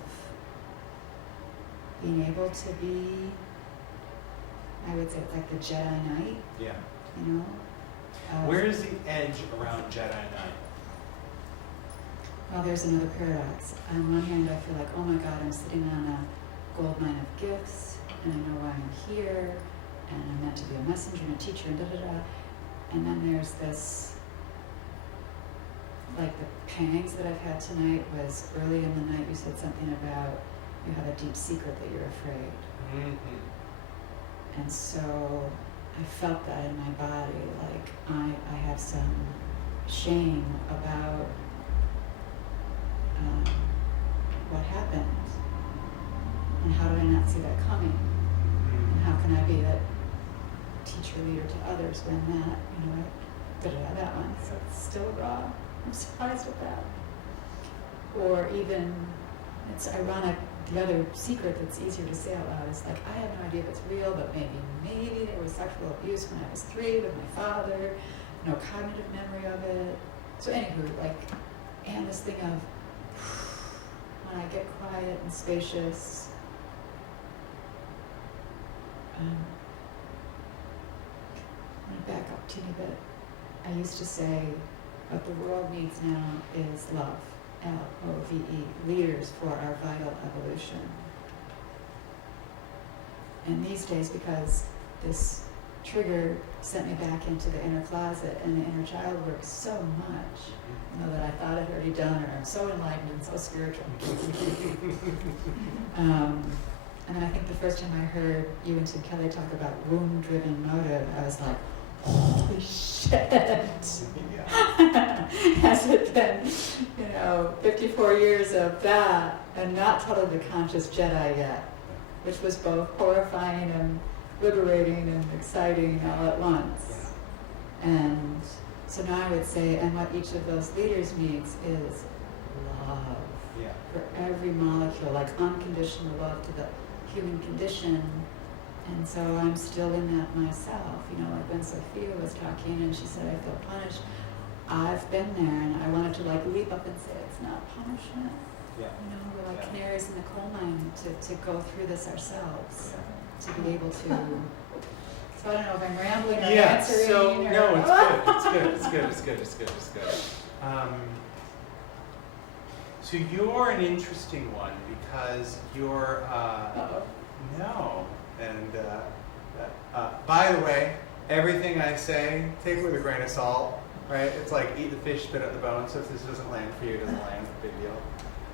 being able to be, I would say, like the Jedi Knight, Yeah. Where Where is the edge around Jedi Knight? Well, there's another paradox. On one hand, I feel like, oh my God, I'm sitting on a gold mine of gifts, and I know why I'm here, and I'm meant to be a messenger and a teacher, and da-da-da. And then there's this, like the pangs that I've had tonight was early in the night you said something about you have a deep secret that you're afraid. Mm-hmm. And so I felt that in my body, like I have some shame about what happened, and how did I not see that coming, and how can I be that teacher leader to others when that, that one, so it's still raw. I'm surprised at that. Or even, it's ironic, the other secret that's easier to say out loud is like, I have no idea if it's real, but maybe there was sexual abuse when I was 3 with my father, no cognitive memory of it. So anywho, and this thing of, when I get quiet and spacious, I'm going to back up a teeny bit. I used to say, what the world needs now is love. L-O-V-E, leaders for our vital evolution. And these days, because this trigger sent me back into the inner closet and the inner child work so much, that I thought I'd already done, or I'm so enlightened and so spiritual. And then I think the first time I heard you and Tim Kelly talk about womb-driven motive, I was like, holy shit. Has it been, 54 years of that and not totally the conscious Jedi yet, which was both horrifying and liberating and exciting all at once. And so now I would say, and what each of those leaders needs is love. Yeah. For every molecule, like unconditional love to the human condition. And so I'm still in that myself, like when Sophia was talking and she said, I feel punished. I've been there, and I wanted to like leap up and say it's not punishment. Yeah. You know, we're like Yeah. canaries in the coal mine to go through this ourselves, to be able to. So I don't know if I'm rambling or Yeah, answering. so, or, no, it's good. So you're an interesting one because you're, no, and by the way, everything I say, take it with a grain of salt, right? It's like eat the fish, spit out the bone, so if this doesn't land for you, it doesn't land, big deal.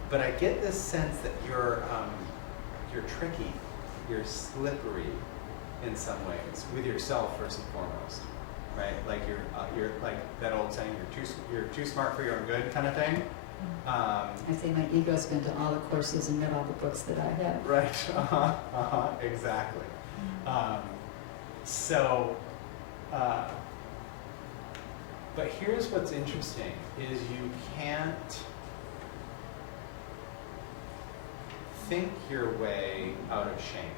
But I get this sense that you're tricky, you're slippery in some ways, with yourself first and foremost, right? Like you're like that old saying, you're too smart for your own good kind of thing. I say my ego's been to all the courses and read all the books that I have. Right. Exactly. But here's what's interesting: is you can't think your way out of shame.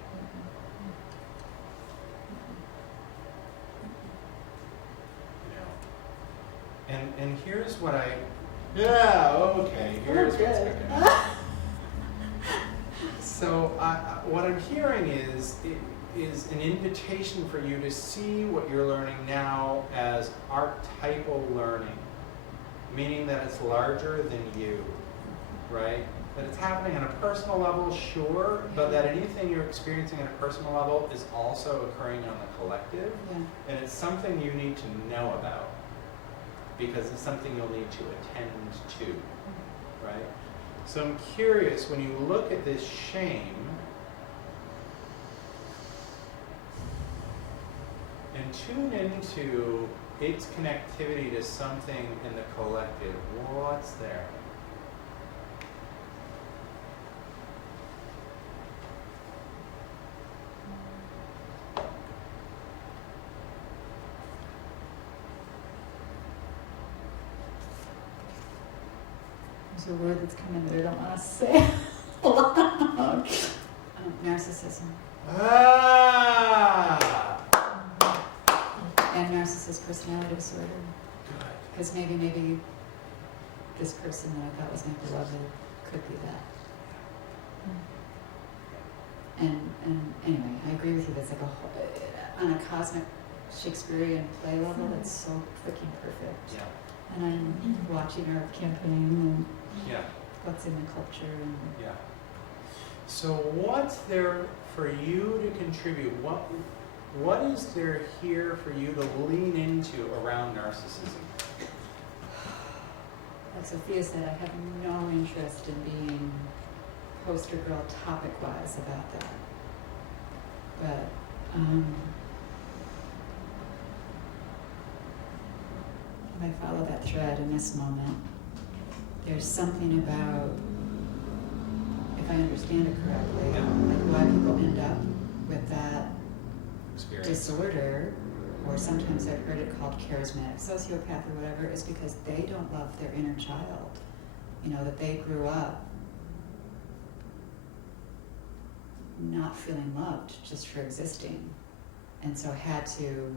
You know. And here's what I. Yeah. Okay. Here's what's cooking. So what I'm hearing is an invitation for you to see what you're learning now as archetypal learning, meaning that it's larger than you, right? That it's happening on a personal level, sure, but that anything you're experiencing on a personal level is also occurring on the collective, and it's something you need to know about because it's something you'll need to attend to, right? So I'm curious, when you look at this shame, and tune into its connectivity to something in the collective, what's there? There's a word that's come in that I don't want to say aloud. Narcissism. And narcissist personality disorder. Good. Because maybe this person that I thought was my beloved could be that. And anyway, I agree with you. That's like on a cosmic Shakespearean play level, that's so freaking perfect. Yeah. And I'm watching our campaign Yeah. and what's in the culture and Yeah. So what's there for you to contribute? What is there here for you to lean into around narcissism? like Sophia said, I have no interest in being poster girl topic-wise about that. But if I follow that thread in this moment, there's something about, if I understand it correctly, like why people end up with that Experience. disorder, or sometimes I've heard it called charismatic sociopath or whatever, is because they don't love their inner child. You know, that they grew up not feeling loved just for existing. And so had to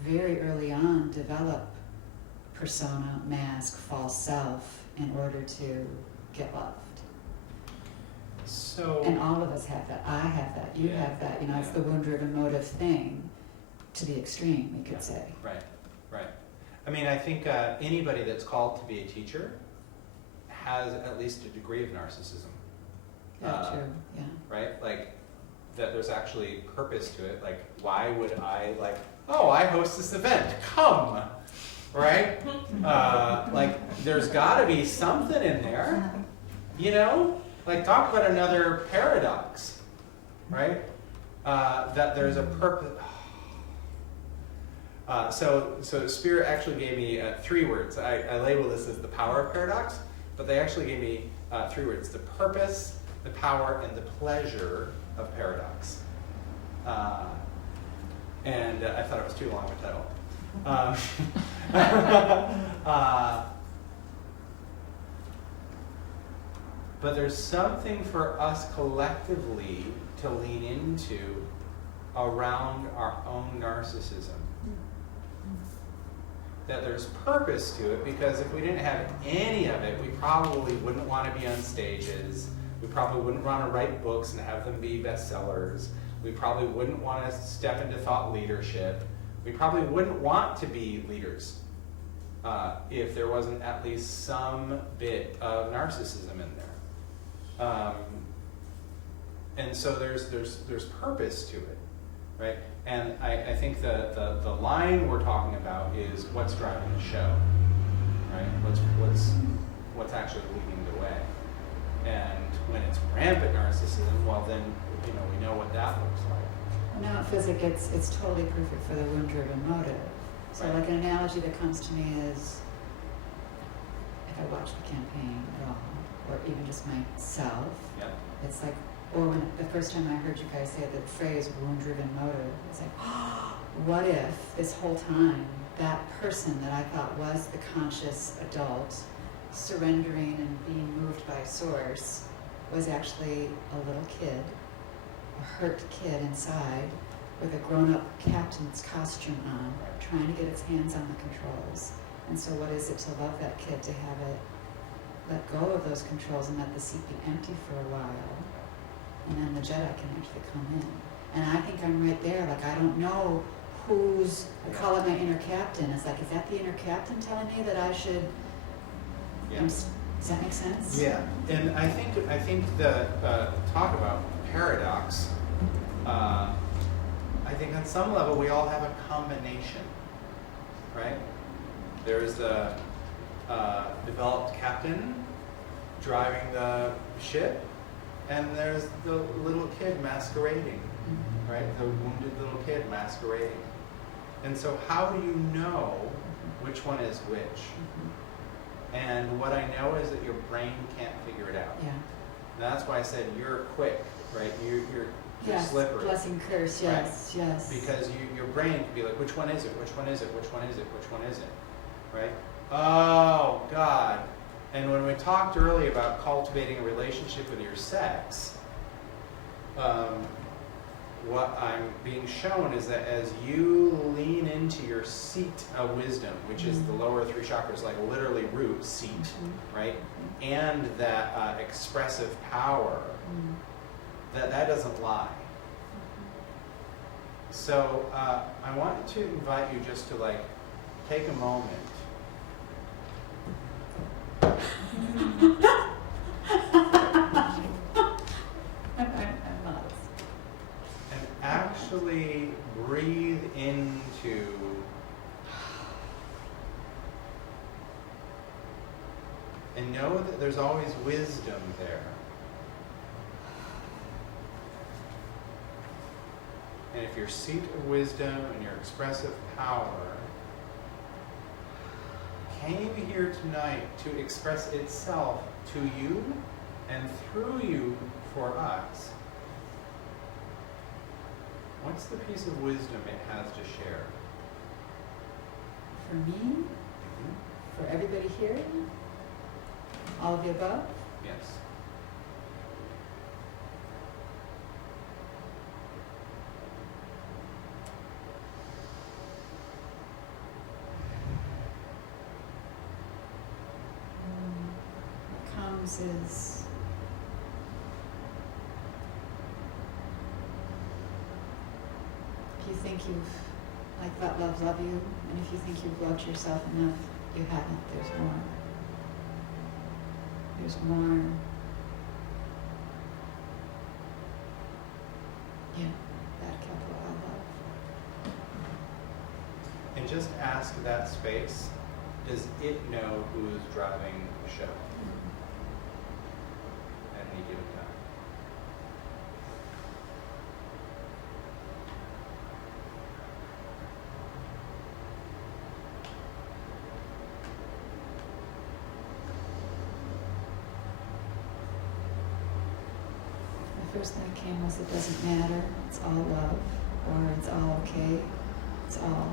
very early on develop persona, mask, false self in order to get loved. So. And all of us have that. I have that. You Yeah. have that. You know, it's Yeah. the wound-driven motive thing to the extreme, we could say. Right. I mean, I think anybody that's called to be a teacher has at least a degree of narcissism. Yeah, true. Yeah. Right? Like, that there's actually purpose to it. Like, why would I, like, oh, I host this event, come, right? Like, there's gotta be something in there, you know? Like, talk about another paradox, right? That there's a purpose. So Spirit actually gave me 3 words. I label this as the power of paradox, but they actually gave me 3 words: the purpose, the power, and the pleasure of paradox. And I thought it was too long of a title. But there's something for us collectively to lean into around our own narcissism. that there's purpose to it, because if we didn't have any of it, we probably wouldn't want to be on stages. We probably wouldn't want to write books and have them be bestsellers. We probably wouldn't want to step into thought leadership. We probably wouldn't want to be leaders if there wasn't at least some bit of narcissism in there. And so there's purpose to it, right? And I think the line we're talking about is what's driving the show, right? What's actually leading the way. And when it's rampant narcissism, well then, we know what that looks like. Now it feels like it's totally perfect for the wound-driven motive. So Right. like an analogy that comes to me is, if I watch the campaign at all, or even just myself, Yeah. it's like, or when the first time I heard you guys say the phrase wound-driven motive, it's like, what if this whole time that person that I thought was the conscious adult surrendering and being moved by source was actually a little kid, a hurt kid inside with a grown-up captain's costume on, trying to get its hands on the controls. And so what is it to love that kid, to have it let go of those controls and let the seat be empty for a while, and then the Jedi can actually come in. And I think I'm right there, like I don't know I call it my inner captain. It's like, is that the inner captain telling me that I should, Yeah. does that make sense? Yeah, and I think the talk about paradox. I think on some level we all have a combination, right? There's the developed captain driving the ship, and there's the little kid masquerading, right? The wounded little kid masquerading. And so how do you know which one is which? And what I know is that your brain can't figure it out. Yeah. And that's why I said you're quick, right? You're Yes, slippery. blessing curse, yes, yes. Because your brain can be like, which one is it? Which one is it? Which one is it? Which one is it? Right? Oh, God. And when we talked earlier about cultivating a relationship with your sex, what I'm being shown is that as you lean into your seat of wisdom, which is the lower three chakras, like literally root, seat, right? And that expressive power, that doesn't lie. So I wanted to invite you just to like take a moment. I'm modest. And actually breathe into and know that there's always wisdom there. And if your seat of wisdom and your expressive power came here tonight to express itself to you and through you for us, what's the piece of wisdom it has to share? For me, for everybody here, all of the above, Yes. what comes is if you think you've let love love you, and if you think you've loved yourself enough, you haven't. There's more. There's more. Yeah, that capital L love. And just ask that space, does it know who is driving the show at any given time? The first thing that came was it doesn't matter, it's all love, or it's all okay, it's all,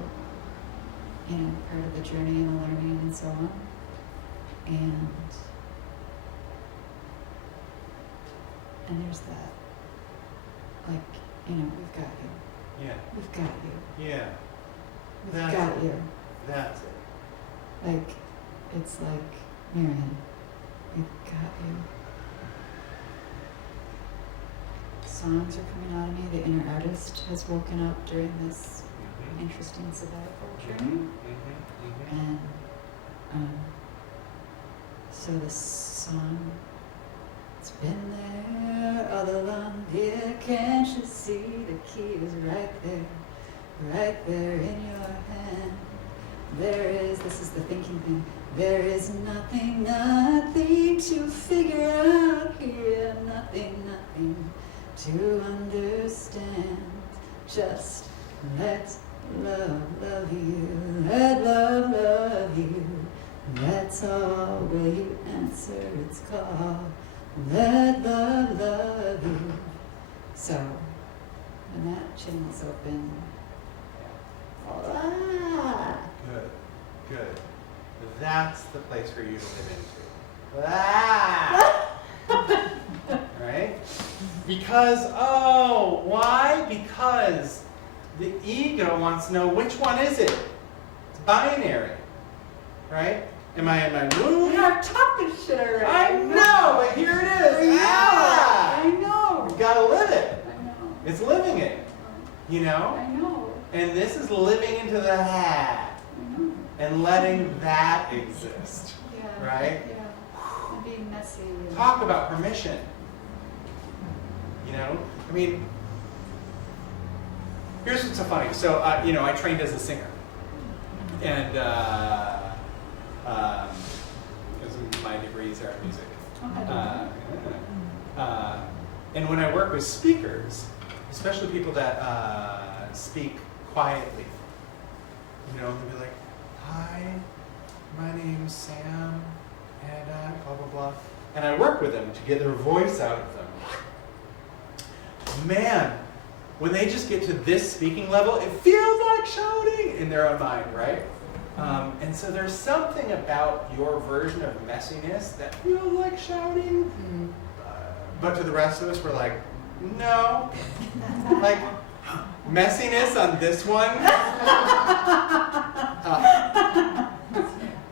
part of the journey and the learning and so on. And there's that, we've got you, Yeah. we've got you, Yeah. we've That's got it. you. That's it. Like, it's like, Marian, you got you. Songs are coming out of me. The inner artist has woken up during this interesting sabbatical journey. And so the song, it's been there all along, dear, can't you see the key is right there in your hand. There is, this is the thinking thing, there is nothing to figure out here, nothing to understand. Just let love love you, let love love you. That's all where you answer its call. Let love love you. So, when that channel's open, Good. That's the place for you to live into. Right? Because, why? Because the ego wants to know which one is it. It's binary. Right? Am I in my room? we are talking shit already. I know, but here it is. I know. You gotta live it. I know. It's living it. You know? I know. And this is living into the hat I know. and letting that exist. Yeah. Right? Yeah. And being messy. And Talk about permission. You know? I mean, here's what's so funny. So, I trained as a singer. And, because my degrees are in music. And when I work with speakers, especially people that speak quietly, they'll be like, "Hi, my name's Sam, and blah, blah, blah." And I work with them to get their voice out of them. Man, when they just get to this speaking level, it feels like shouting in their own mind, right? And so there's something about your version of messiness that feels like shouting, but to the rest of us, we're like, no. Like, messiness on this one?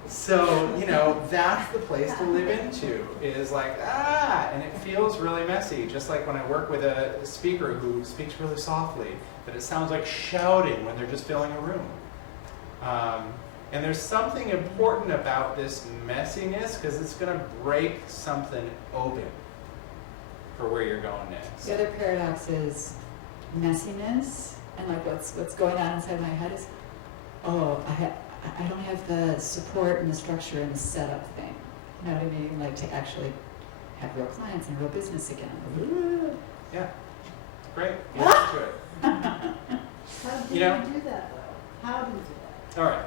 So, that's the place to live into, is like, and it feels really messy. Just like when I work with a speaker who speaks really softly, that it sounds like shouting when they're just filling a room. And there's something important about this messiness, because it's going to break something open for where you're going next. the other paradox is messiness, and like what's going on inside my head is, I don't have the support and the structure and the setup thing. You know what I mean? Like to actually have real clients and real business again. Yeah, great. Get into it. How do You know? do that, though? How do you do that? All right.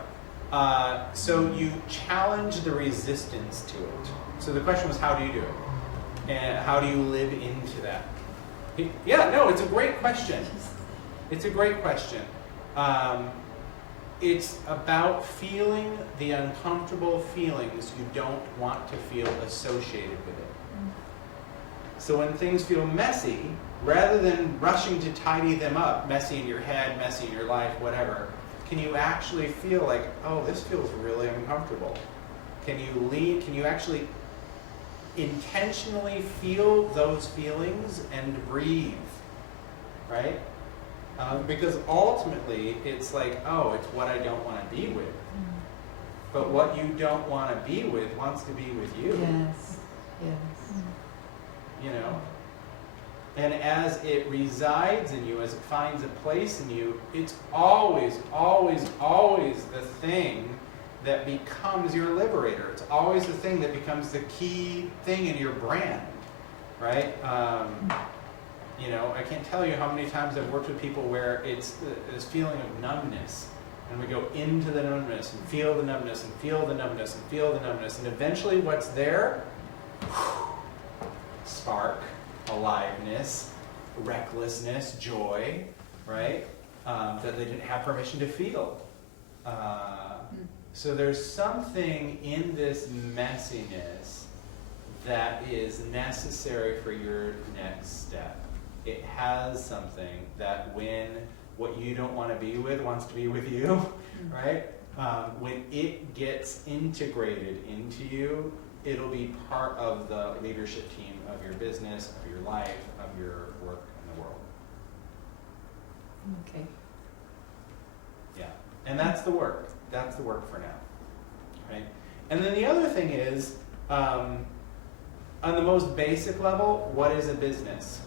So you challenge the resistance to it. So the question was, how do you do it? And how do you live into that? Yeah, no, it's a great question. It's a great question. It's about feeling the uncomfortable feelings you don't want to feel associated with it. So when things feel messy, rather than rushing to tidy them up, messy in your head, messy in your life, whatever, can you actually feel like, oh, this feels really uncomfortable? Can you actually intentionally feel those feelings and breathe, right? Because ultimately, it's like, it's what I don't want to be with. But what you don't want to be with wants to be with you. Yes. And as it resides in you, as it finds a place in you, it's always, always, always the thing that becomes your liberator. It's always the thing that becomes the key thing in your brand, right? I can't tell you how many times I've worked with people where it's this feeling of numbness, and we go into the numbness and feel the numbness and feel the numbness and feel the numbness, and eventually what's there? Spark, aliveness, recklessness, joy, right? That they didn't have permission to feel. So there's something in this messiness that is necessary for your next step. It has something that when what you don't want to be with wants to be with you, right? when it gets integrated into you, it'll be part of the leadership team of your business, of your life, of your work in the world. Okay. Yeah, and that's the work. That's the work for now, right? And then the other thing is, on the most basic level, what is a business?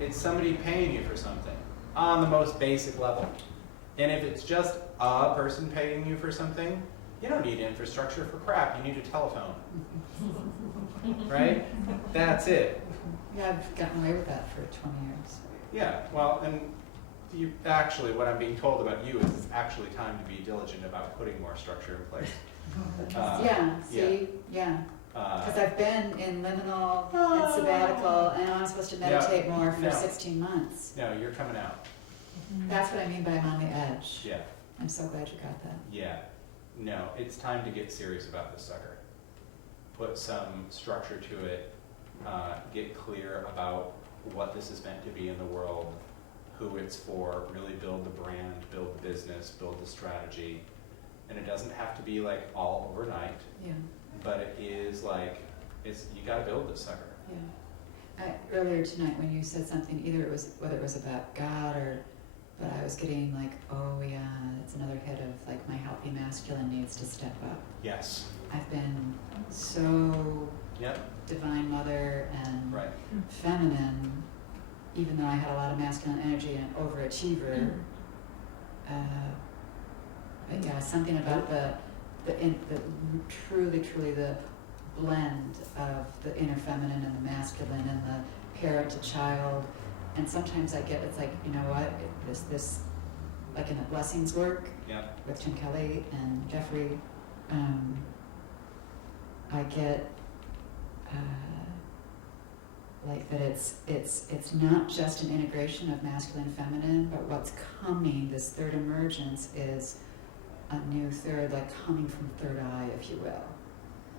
It's somebody paying you for something, on the most basic level. And if it's just a person paying you for something, you don't need infrastructure for crap. You need a telephone, right? That's it. Yeah, I've gotten away with that for 20 years. Yeah, well, and you actually, what I'm being told about you is it's actually time to be diligent about putting more structure in place. Yeah, see, yeah. Because I've been in liminal and sabbatical, and I'm supposed to meditate more for no. 16 months. No, you're coming out. That's what I mean by I'm on the edge. Yeah, I'm so glad you got that. yeah. No, it's time to get serious about this sucker. Put some structure to it. Get clear about what this is meant to be in the world, who it's for, really build the brand, build the business, build the strategy. And it doesn't have to be like all overnight, Yeah, but it is like, you gotta build this sucker. yeah. Earlier tonight when you said something, whether it was about God but I was getting like, oh yeah, it's another hit of like my healthy masculine needs to step up. Yes. I've been so Yep. divine mother and Right. feminine, even though I had a lot of masculine energy and an overachiever. But yeah, something about the truly the blend of the inner feminine and the masculine and the parent to child. And sometimes it's like, you know what, this like in the blessings work Yep. with Tim Kelly and Jeffrey, I get like that it's not just an integration of masculine and feminine, but what's coming, this third emergence, is a new third, like coming from third eye, if you will.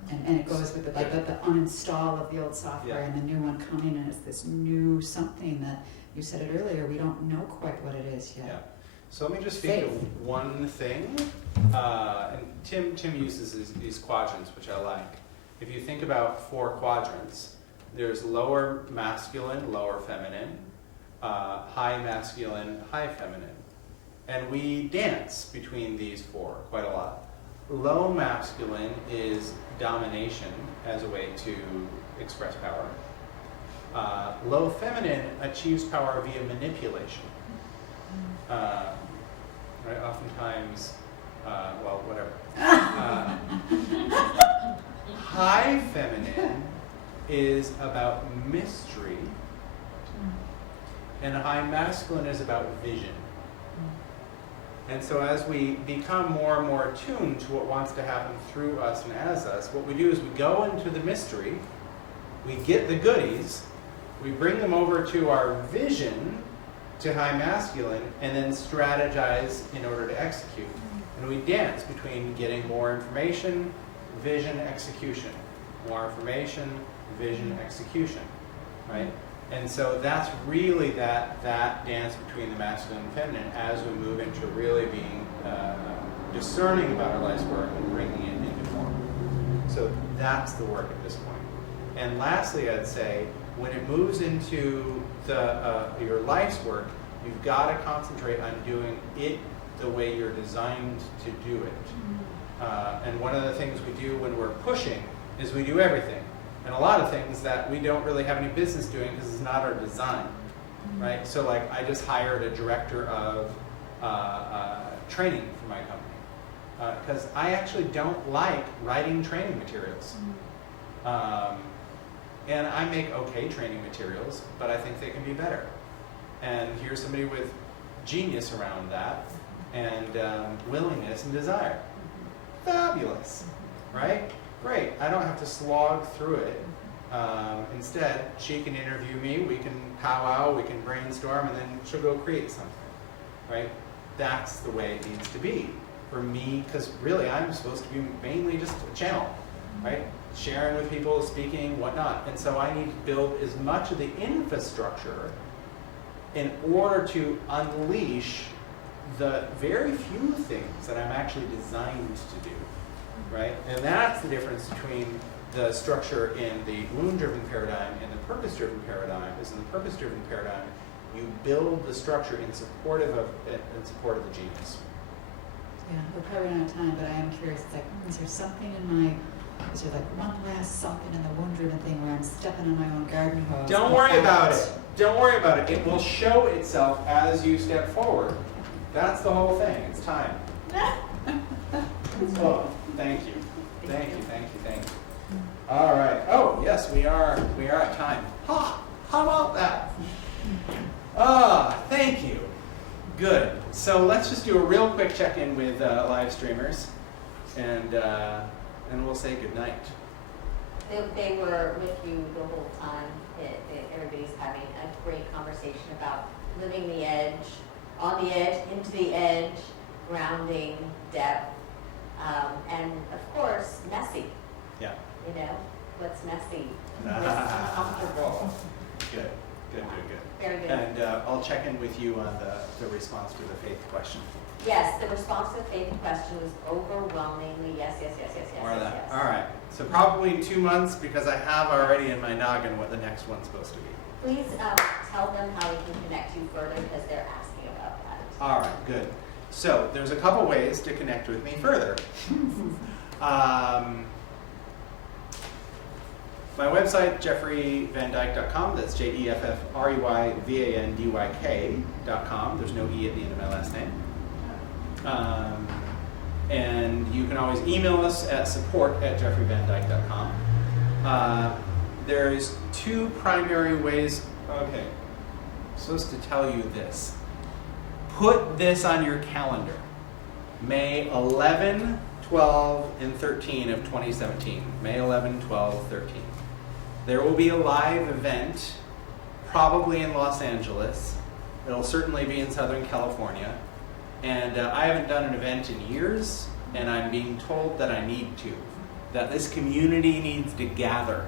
And it goes with the uninstall of the old software Yeah. and the new one coming, and it's this new something that you said it earlier, we don't know quite what it is yet. Yeah. So let me just speak to one thing. And Tim uses these quadrants, which I like. If you think about 4 quadrants, there's lower masculine, lower feminine, high masculine, high feminine. And we dance between these 4 quite a lot. Low masculine is domination as a way to express power. Low feminine achieves power via manipulation. Right? Oftentimes, well, whatever. High feminine is about mystery, and high masculine is about vision. And so as we become more and more attuned to what wants to happen through us and as us, what we do is we go into the mystery, we get the goodies, we bring them over to our vision, to high masculine, and then strategize in order to execute. And we dance between getting more information, vision, execution. More information, vision, execution, right? And so that's really that dance between the masculine and feminine as we move into really being discerning about our life's work and bringing it into form. So that's the work at this point. And lastly, I'd say, when it moves into your life's work, you've got to concentrate on doing it the way you're designed to do it. And one of the things we do when we're pushing is we do everything. And a lot of things that we don't really have any business doing because it's not our design, right? So like I just hired a director of training for my company because I actually don't like writing training materials. And I make okay training materials, but I think they can be better. And here's somebody with genius around that and willingness and desire. Fabulous, right? Great, I don't have to slog through it. Instead, she can interview me, we can powwow, we can brainstorm, and then she'll go create something, right? That's the way it needs to be for me, because really I'm supposed to be mainly just a channel, right? Sharing with people, speaking, whatnot. And so I need to build as much of the infrastructure in order to unleash the very few things that I'm actually designed to do, right? And that's the difference between the structure in the wound-driven paradigm and the purpose-driven paradigm. Is in the purpose-driven paradigm, you build the structure in support of the genius. Yeah, we're probably running out of time, but I am curious, it's like, is there something in my, is there like one last something in the wound-driven thing where I'm stepping on my own garden hose? Don't worry about it. Don't worry about it. It will show itself as you step forward. That's the whole thing. It's time. Oh, thank you. Thank you, thank you, thank you. All right. Oh, yes, we are at time. Ha! How about that? Thank you. Good. So let's just do a real quick check-in with live streamers, and we'll say goodnight. They were with you the whole time. Everybody's having a great conversation about living the edge, on the edge, into the edge, grounding, depth, and of course, messy. Yeah. You know, what's messy, what's uncomfortable. Good. Very good. And I'll check in with you on the response to the faith question. Yes, the response to the faith question was overwhelmingly yes. More of that. Yes. All right. So probably in 2 months, because I have already in my noggin what the next one's supposed to be. Please tell them how we can connect you further because they're asking about that. All right, good. So there's a couple ways to connect with me further. My website, jeffreyvandyke.com. That's JEFFREYVANDYK.com. There's no E at the end of my last name. And you can always email us at support@jeffreyvandyke.com. There's 2 primary ways. Okay, I'm supposed to tell you this. Put this on your calendar. May 11, 12, and 13 of 2017. May 11, 12, 13. There will be a live event, probably in Los Angeles. It'll certainly be in Southern California. And I haven't done an event in years, and I'm being told that I need to, that this community needs to gather.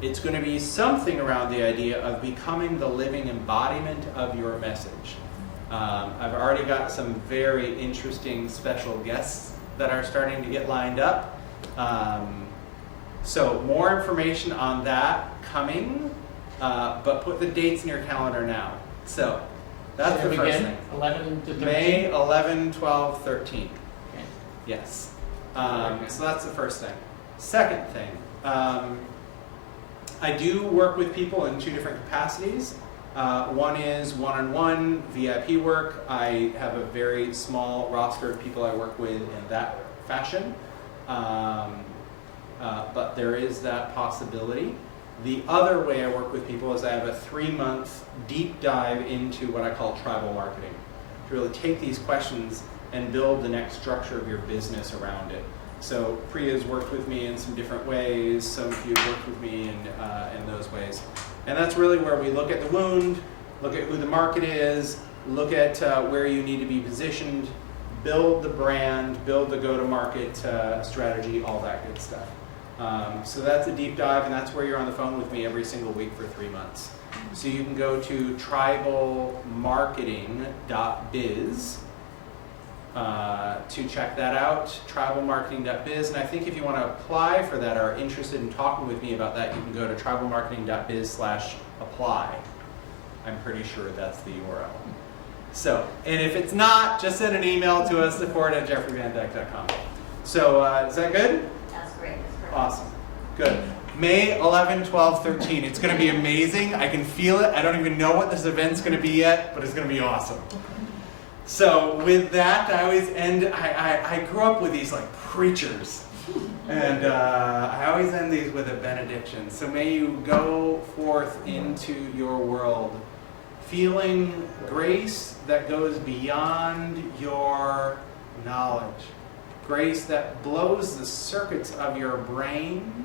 It's going to be something around the idea of becoming the living embodiment of your message. I've already got some very interesting special guests that are starting to get lined up. So more information on that coming, but put the dates in your calendar now. So that's the first thing. 11 to 13? May 11, 12, 13. Okay. Yes. So that's the first thing. Second thing, I do work with people in 2 different capacities. One is one-on-one VIP work. I have a very small roster of people I work with in that fashion. But there is that possibility. The other way I work with people is I have a 3-month deep dive into what I call tribal marketing, to really take these questions and build the next structure of your business around it. So Priya's worked with me in some different ways, some of you have worked with me in those ways. And that's really where we look at the wound, look at who the market is, look at where you need to be positioned, build the brand, build the go-to-market strategy, all that good stuff. So that's a deep dive, and that's where you're on the phone with me every single week for 3 months. So you can go to tribalmarketing.biz to check that out, tribalmarketing.biz. And I think if you want to apply for that or are interested in talking with me about that, you can go to tribalmarketing.biz/apply. I'm pretty sure that's the URL. So, and if it's not, just send an email to us, support@jeffreyvandyke.com. So, is that good? That's great. Awesome. Good. May 11, 12, 13. It's going to be amazing. I can feel it. I don't even know what this event's going to be yet, but it's going to be awesome. So with that, I always end, I grew up with these like preachers. And I always end these with a benediction. So may you go forth into your world feeling grace that goes beyond your knowledge. Grace that blows the circuits of your brain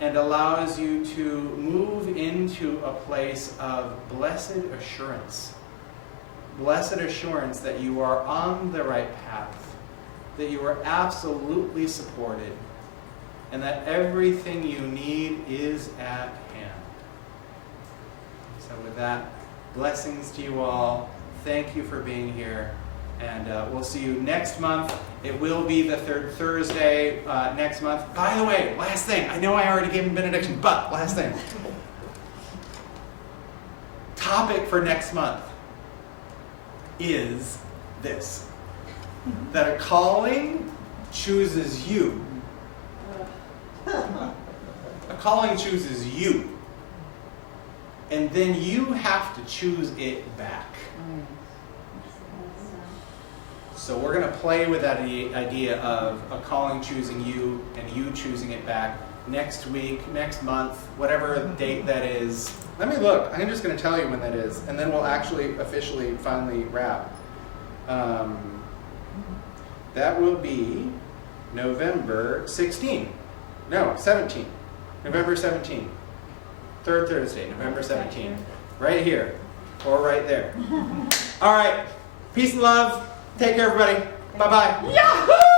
and allows you to move into a place of blessed assurance. Blessed assurance that you are on the right path, that you are absolutely supported, and that everything you need is at hand. So with that, blessings to you all. thank you for being here. And we'll see you next month. It will be the third Thursday next month. By the way, last thing. I know I already gave him benediction, but last thing. Topic for next month is this. That a calling chooses you. A calling chooses you. And then you have to choose it back. So we're going to play with that idea of a calling choosing you and you choosing it back next week, next month, whatever date that is. Let me look. I'm just going to tell you when that is, and then we'll actually officially finally wrap. That will be November 16. No, 17. November 17. Third Thursday, November 17. Right here, or right there. All right. Peace and love. Take care, everybody. Bye-bye. Yahoo!